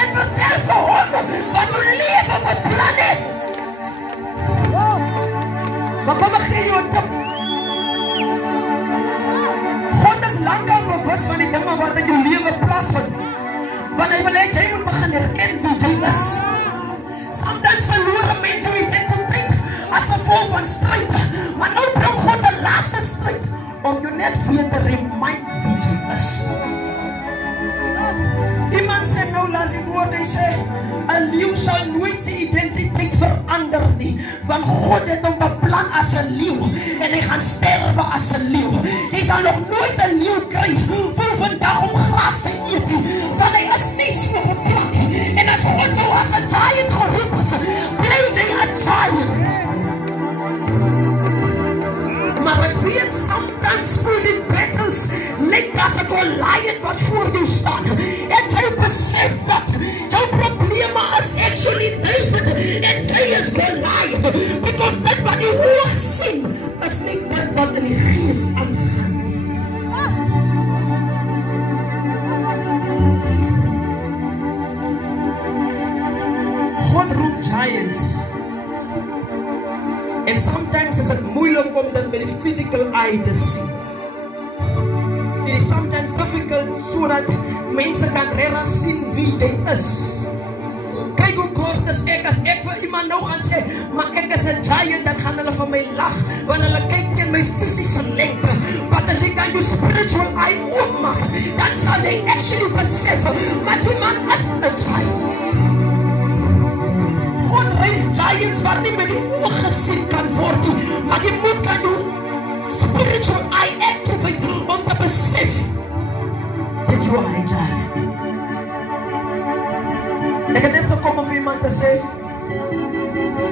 en vertel vir hom wat jou lewe beplan het. Maar kom ek gee jou 'n tip. God is lankal bewus van die dinge wat in jou lewe plaasvind, want hy wil hê jy moet begin herken wie jy is. Sometimes verloor mense hoe identiteit as gevolg van stryd, maar nou bring God 'n laaste stryd om jou net weer te remind wie jy is. Iemand sê nou, las die woord, hy sê, 'n leeu sal nooit sy identiteit verander nie, want God het hom beplan as 'n leeu, en hy gaan sterwe as 'n leeu. Hy sal nog nooit 'n leeu kry, vir vandag om gras te eet nie, want hy is nie so beplan nie. En as God jou as 'n giant geroep is, bly jy 'n giant. Maar ek weet, sometimes voel die battles lyk as 'n Goliath wat voor jou staan, en jy besef dat jou probleme is actually David en jy is Goliath, because dit wat die oog sien is nie dit wat in die gees aangaan. God roep giants, en sometimes is dit moeilik om dit met die physical eye te sien. It is sometimes difficult sodat mense kan regtig sien wie jy is. Kyk hoe kort is ek, as ek vir iemand nou gaan sê, maar ek is 'n giant, dan gaan hulle van my lag, want hulle kyk teen my fisiese lengte. Wat as jy spiritual eye oopmaak, dan sal jy actually besef, maar die man is 'n giant. God raise giants waar nie met die oog gesien kan word nie, maar jy moet kan doen spiritual eye activate om te besef dat jy 'n giant. Ek het net gekom om iemand te sê,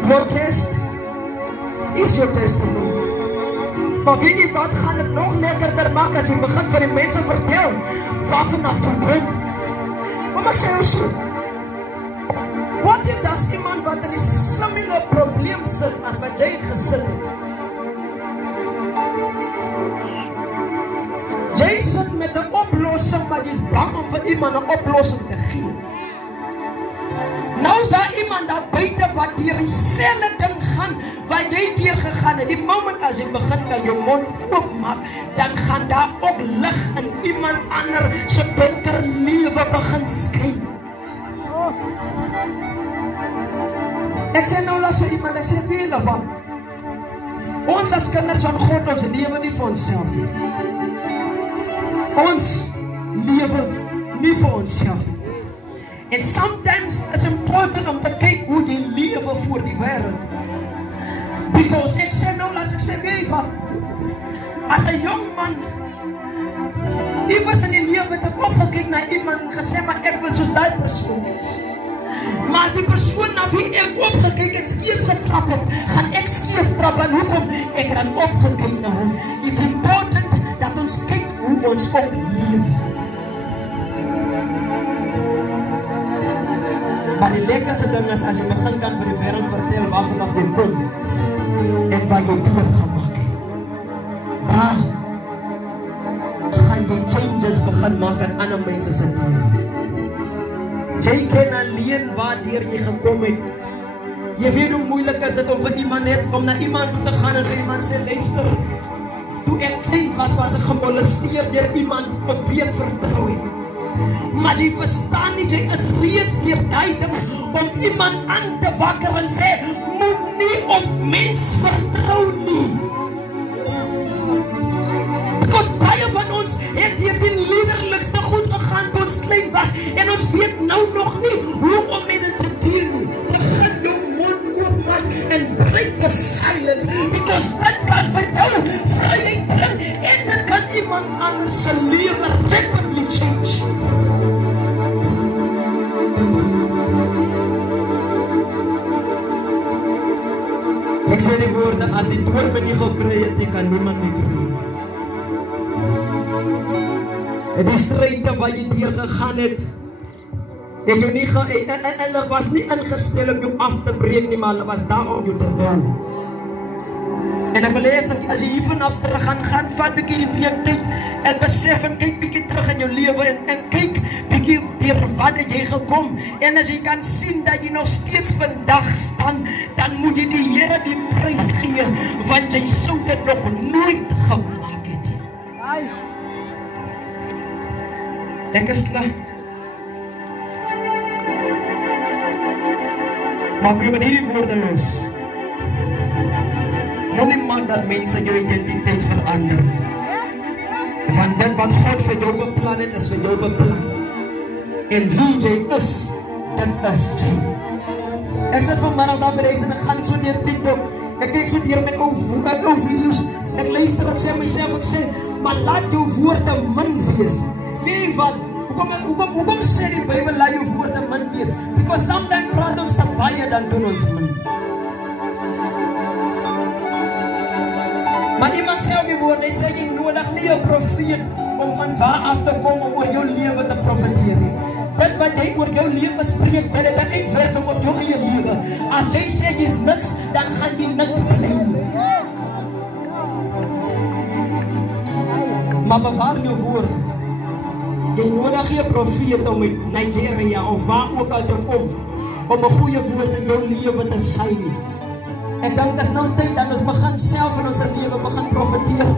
your test is your testimony. Maar weet jy wat, gaan het nog lekkerder maak as jy begin van die mense vertel waar vanaf toe kom. Maar ek sê jou so, wat if das iemand wat in die similar probleem sit as wat jy gesit het? Jy sit met 'n oplossing, maar jy is bang om vir iemand 'n oplossing te gee. Nou is daar iemand daar buite wat deur dieselfde ding gaan wat jy deur gegaan het. Die moment as jy begin kan jou mond oopmaak, dan gaan daar ook lig in iemand ander se donker lewe begin skyn. Ek sê nou las vir iemand, ek sê vir julle van, ons as kinders van God, ons lewe nie vir onsself nie. Ons lewe nie vir onsself nie. And sometimes it's important om te kyk hoe jy lewe voor die wêreld. Because ek sê nou, as ek sê weer van, as 'n jong man, iewers in die lewe het ek opgekyk na iemand en gesê, maar ek wil soos daai persoon wees. Maar as die persoon na wie ek opgekyk het skeef getrap het, gaan ek skeef trap. En hoekom? Ek het opgekyk na hom. It's important dat ons kyk hoe ons ook lewe. Maar die lekkerste ding is as jy begin kan vir die wêreld vertel waarvan af jy kom en wat jy doorgemaak het. Daar gaan jy changes begin maak in ander mense se lewe. Jy ken alleen waardeur jy gekom het. Jy weet hoe moeilik is dit om vir iemand net om na iemand toe te gaan en vir iemand sê, luister, toe ek klein was ek gemolesteer deur iemand wat wie ek vertrou het. Maar jy verstaan nie, jy is reeds deur daai ding om iemand aan te wakker en sê, moet nie op mens vertrou nie. Because baie van ons het deur die liderlikste goed gegaan toe ons klein was en ons weet nou nog nie hoe om met dit te deel nie. Begin jou mond oopmaak en break the silence, because dit kan vir jou vryheid bring en dit kan iemand anders se lewe rapidly change. Ek sê die woorde, as die dood my nie gekry het, die kan niemand nie kry. En die stryde wat jy deur gegaan het, en jy nie en hulle was nie ingestel om jou af te breek nie, maar hulle was daar om jou te bel. En ek wil hê as jy hier vanaf terug gaan vat bietjie die week tyd en besef en kyk bietjie terug in jou lewe en kyk bietjie deur wat het jy gekom, en as jy kan sien dat jy nog steeds vandag staan, dan moet jy die Here die prys gee, want jy sou dit nog nooit gemaak het. Ek is klaar. Maar ek wil met hierdie woorde los. Moenie maak dat mense jou identiteit verander. Want dit wat God vir jou beplan het, is vir jou beplan. En wie jy is, dit is jy. Ek sit vanmiddag daar by die huis en ek gaan so deur TikTok. Ek kyk so deur my ou video's. Ek luister, ek sê myself, ek sê, maar laat jou woorde min wees. Weet wat? Hoekom sê die Bybel laat jou woorde min wees? Because sometimes praat ons te baie, dan doen ons min. Maar iemand sê op die woord, hy sê jy nodig nie 'n profeet om van waar af te kom om oor jou lewe te profeteer nie. Dit wat jy oor jou lewe spreek, dit het uitwerking op jou eie lewe. As jy sê jy's niks, dan gaan jy niks bly nie. Maar bewaar jou woord. Jy nodig nie 'n profeet om in Nigeria of waar ook al te kom om 'n goeie woord in jou lewe te sê nie. Ek dink dis nou tyd dat ons begin self in ons lewe begin profeteer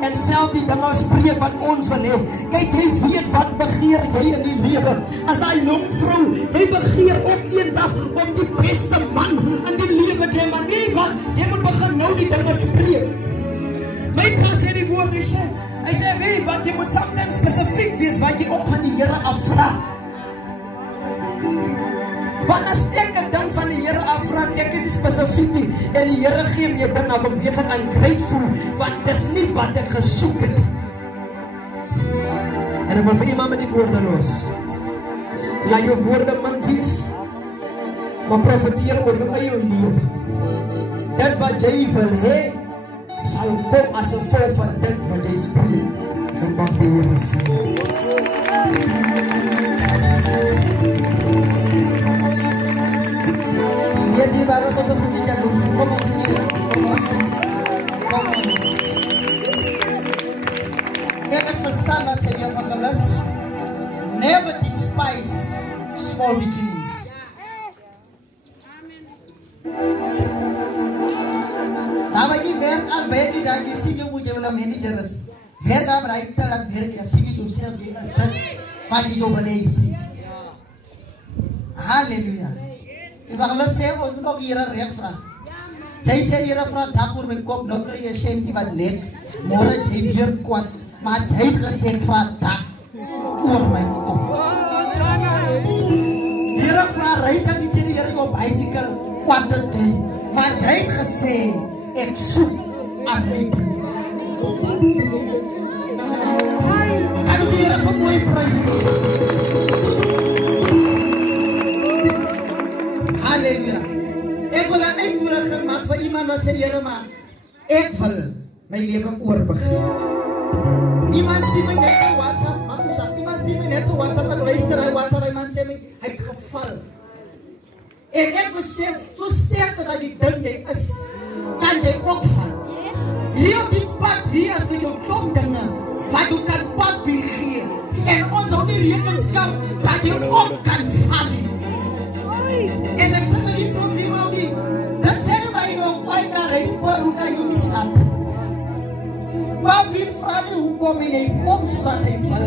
en self die dinge spreek wat ons wil hê. Kyk, jy weet wat begeer jy in die lewe. As daai jong vrou, jy begeer ook eendag om die beste man in die lewe te hê, maar nee wat, jy moet begin nou die dinge spreek. My pa sê die woord, hy sê, weet wat, jy moet soms spesifiek wees wat jy ook van die Here afvra. Want as ek 'n ding van die Here afvra, ek is nie spesifiek nie, en die Here gee my 'n ding, dan wees ek ungrateful, want dis nie wat ek gesoek het. En ek wil vir iemand met die woorde los. Laat jou woorde man wees, maar profeteer oor jou lewe. Dit wat jy wil hê, sal kom as 'n gevolg van dit wat jy spreek. En mag die Here seën. Die Bijbel zoals het muziek gaat doen. Kom ons hier. Kom ons. Ek het verstaan wat sy evangelis. Never despise small beginnings. Nou wat jy werk aan werk die dag, jy sien jy moet jy wel een manager is. Werk aan bereik te laat werk, jy sien jy jouself die is dit wat jy jou wil hê. Halleluja. Evangelis sê, ons moet ook hier recht vraag. Sy sê hier vraag, dag oor my kop, nou kry jy sê die wat lek, morgen jy weer kwaad, maar jy het gesê, vraag dag oor my kop. Hier vraag, rijd dan nie sê die Here jou bicycle, kwaad is jy, maar jy het gesê, ek soek aan rijd. En ons hier is so mooi prijs. Halleluja. Ek wil 'n uitnodiging maak vir iemand wat sê Here maar ek wil my lewe oorbegin. Iemand stuur my net 'n WhatsApp, mag ons sê iemand stuur my net 'n WhatsApp, ek luister hy WhatsApp, hy man sê my hy het geval. En ek besef so sterk as die ding jy is, kan jy ook val. Hier op die pad, hier as jy jou klop dinge wat jy kan pad gee. En ons hou nie rekenskap dat jy ook kan val. En ek sê die probleem hou nie. Dat sê my nog baie daar hy oor hoe kan jy nie slaap. Maar wie vraag nie hoe kom en hy kom soos dat hy val.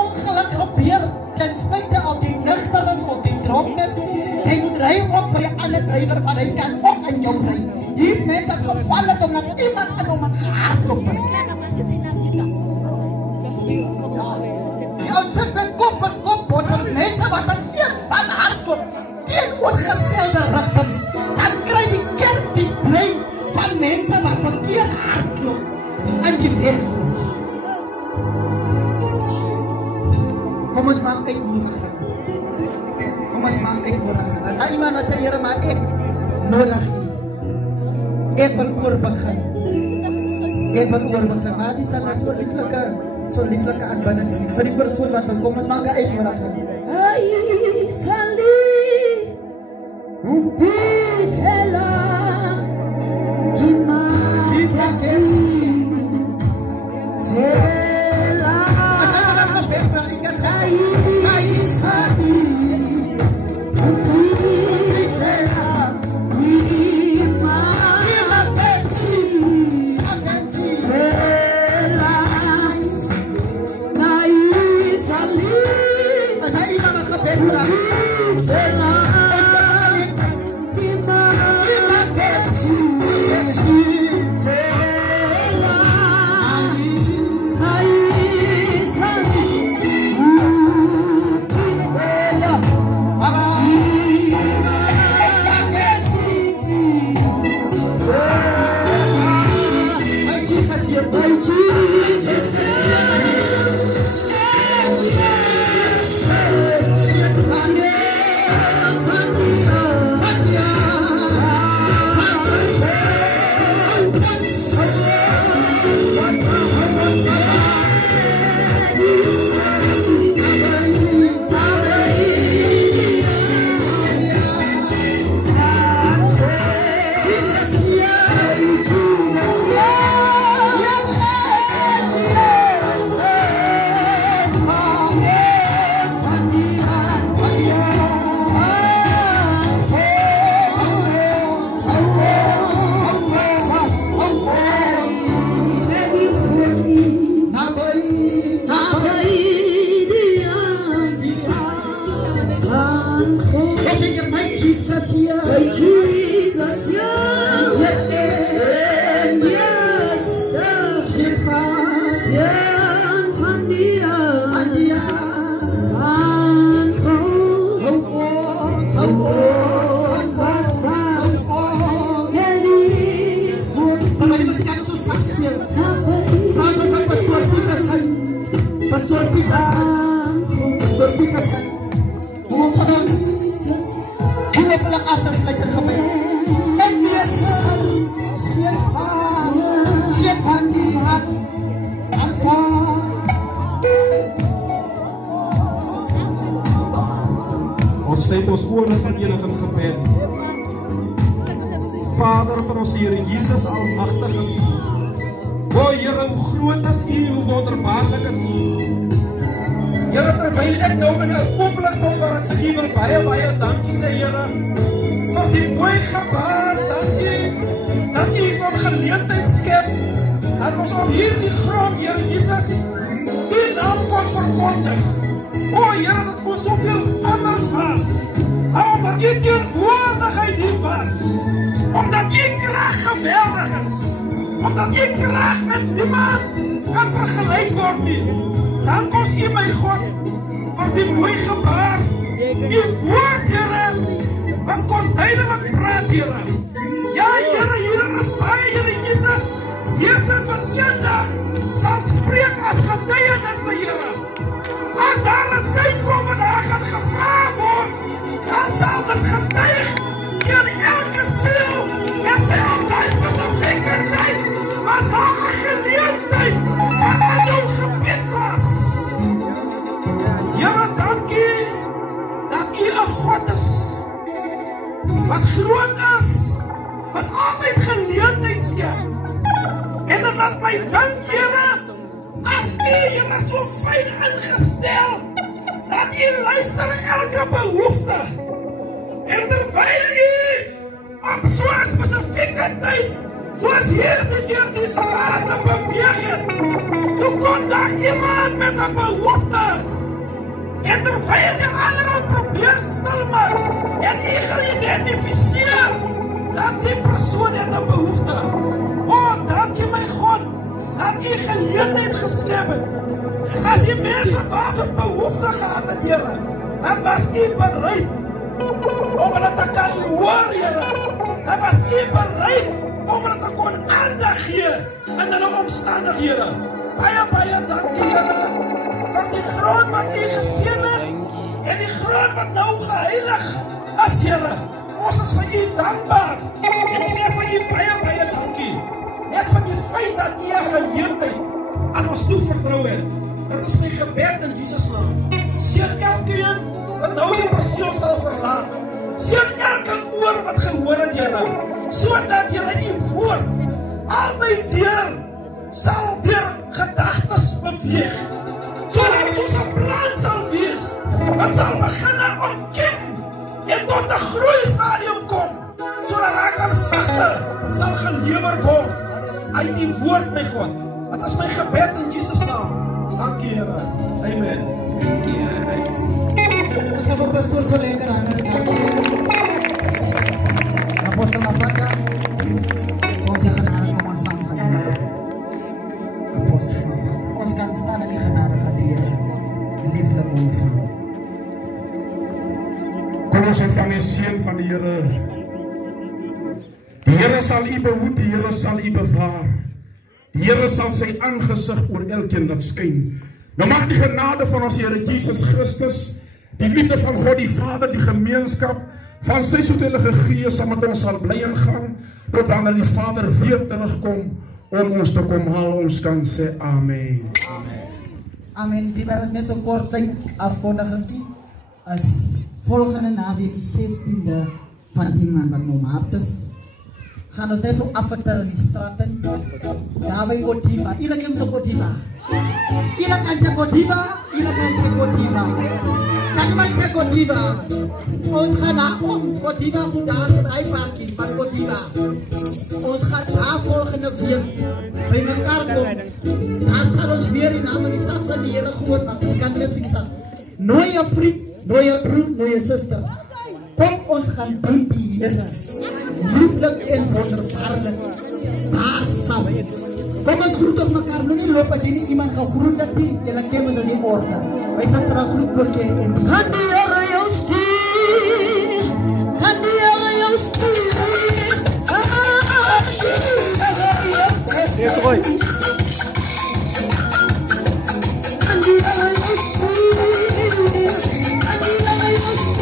Ongeluk gebeur ten spyte of die nugter is of die dronk is. Jy moet ry ook vir die ander drywer van hy kan ook in jou ry. Hier is mense wat geval het omdat iemand in hom het gehardloop. Ja, sit met kop en kop, ons mense wat aan een van hardloop. Teenoorgestelde rigtings, dan kry die kerk die blame van mense wat verkeerd hardloop in die wêreld. Kom ons maak uitnodiging. Kom ons maak uitnodiging. As hy iemand wat sê Here maar ek nodig. Ek wil oorbegin. Ek wil oorbegin. Maar as jy sê maar so lieflike aanbidding vir die persoon wat wil kom, ons maak 'n uitnodiging. Ai sali Bishela Bishela julle gaan gebed. Vader van ons Here Jesus, almagtig is U. O Here, hoe groot is U, hoe wonderbaarlik is U. Here, terwyl ek nou in 'n oomblik van wat vir U wil baie dankie sê, Here, vir die mooi gebaar, dankie, dat U van geleentheid skep, dat ons op hierdie grond, Here Jesus, U naam kon verkondig. O Here, dat kon soveel anders was, omdat U teenwoordigheid hier was, omdat U krag geweldig is, omdat U krag met niemand kan vergelyk word nie. Dank ons U, my God, vir die mooi gebaar, U woord, Here, wat kon duidelik praat, Here. Ja, Here, hier is baie, Here Jesus, Jesus wat eendag sal spreek as getuienis, my Here. As daar 'n tyd kom en daar gaan gevra word, dan sal dit getuig in elke siel en sy opdracht spesifieke tyd was daar 'n geleentheid wat aan jou gebed was. Here, dankie dat U 'n God is wat groot is, wat altyd geleentheid skep. En dit laat my dink, Here, as U, Here, so fyn ingestel, dat U luister elke behoefte. En terwyl U op so'n spesifieke tyd, soos hierdie deur die strate beweeg het, toe kon daar iemand met 'n behoefte. En terwyl die ander probeer stilmaak, en U geïdentifiseer dat die persoon het 'n behoefte. O, dankie my God, dat U geleentheid geskep het. As die mense wat 'n behoefte gehad het, Here, dan was U bereid om hulle te kan hoor, Here. Dan was U bereid om hulle te kon aandag gee in hulle omstandighede. Baie dankie, Here, vir die grond wat U geseën het en die grond wat nou geheilig is, Here. Ons is vir U dankbaar en ons sê vir U baie dankie. Net vir die feit dat U 'n geleentheid aan ons toe vertrou het. Dit is my gebed in Jesus naam. Seën elkeen wat nou die perseel sal verlaat. Seën elke oor wat gehoor het, Here, sodat, Here, U woord altyd sal deur gedagtes beweeg. Sodat dit ons 'n plan sal wees, wat sal begin ontken en tot 'n groeistadium kom, sodat daar kan vrugte sal gelewer word uit die woord, my God. Dit is my gebed in Jesus naam. Dankie, Here. Amen. Ons gaan pastoor so lekker aan. Apostel Mafaka, ons se genade kom ontvang van U. Apostel Mafaka, ons kan staan in die genade van die Here. Lieflik ontvang. Kom ons ontvang die seën van die Here. Die Here sal U behoed, die Here sal U bewaar. Die Here sal sy aangesig oor elkeen laat skyn. Nou mag die genade van ons Here Jesus Christus, die liefde van God die Vader, die gemeenskap van sy soetelige Gees saam met ons sal bly ingaan, tot wanneer die Vader weer terugkom om ons te kom haal. Ons kan sê amen. Amen. Die is net so kort afkondiging as volgende naweek die 16de van die maand wat nou maart is. Gaan ons net so afvertel in die straten. Daar by Gotiva. Iedereen kent zo Gotiva. Iedereen kan zeggen Gotiva. Iedereen kan zeggen Gotiva. Dan mag je Gotiva. Ons gaan naar Gotiva voor daar zijn rijparking van Gotiva. Ons gaat daar volgende week bij elkaar komen. Daar zal ons weer in naam en die stad van de Heere gehoord maken. Ik kan het eens zeggen. Nooi je vriend, nooi je broer, nooi je zuster. Kom ons gaan doen die Heere. Lieflijk en wonderbaarlijk. Daar samen. Kom ons groet op elkaar. Nu niet lopen dat je niet iemand gaat groeten dat die. Je laat kennis als die orka. Wij zijn er al groet kortje in die. Kan die Heere jou stuur? Kan die Heere jou stuur? Yes, boy. Kan die Heere jou stuur? Kan die Heere jou stuur?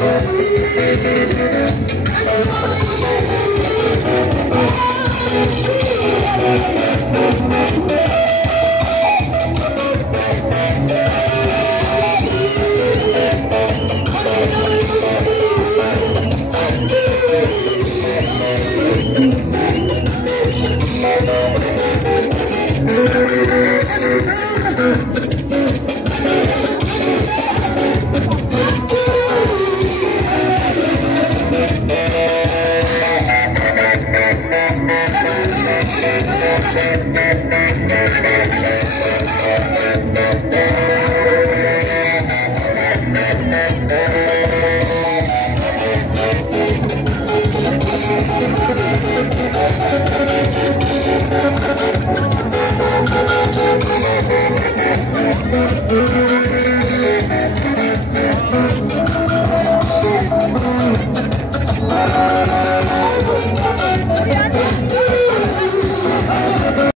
Thank you.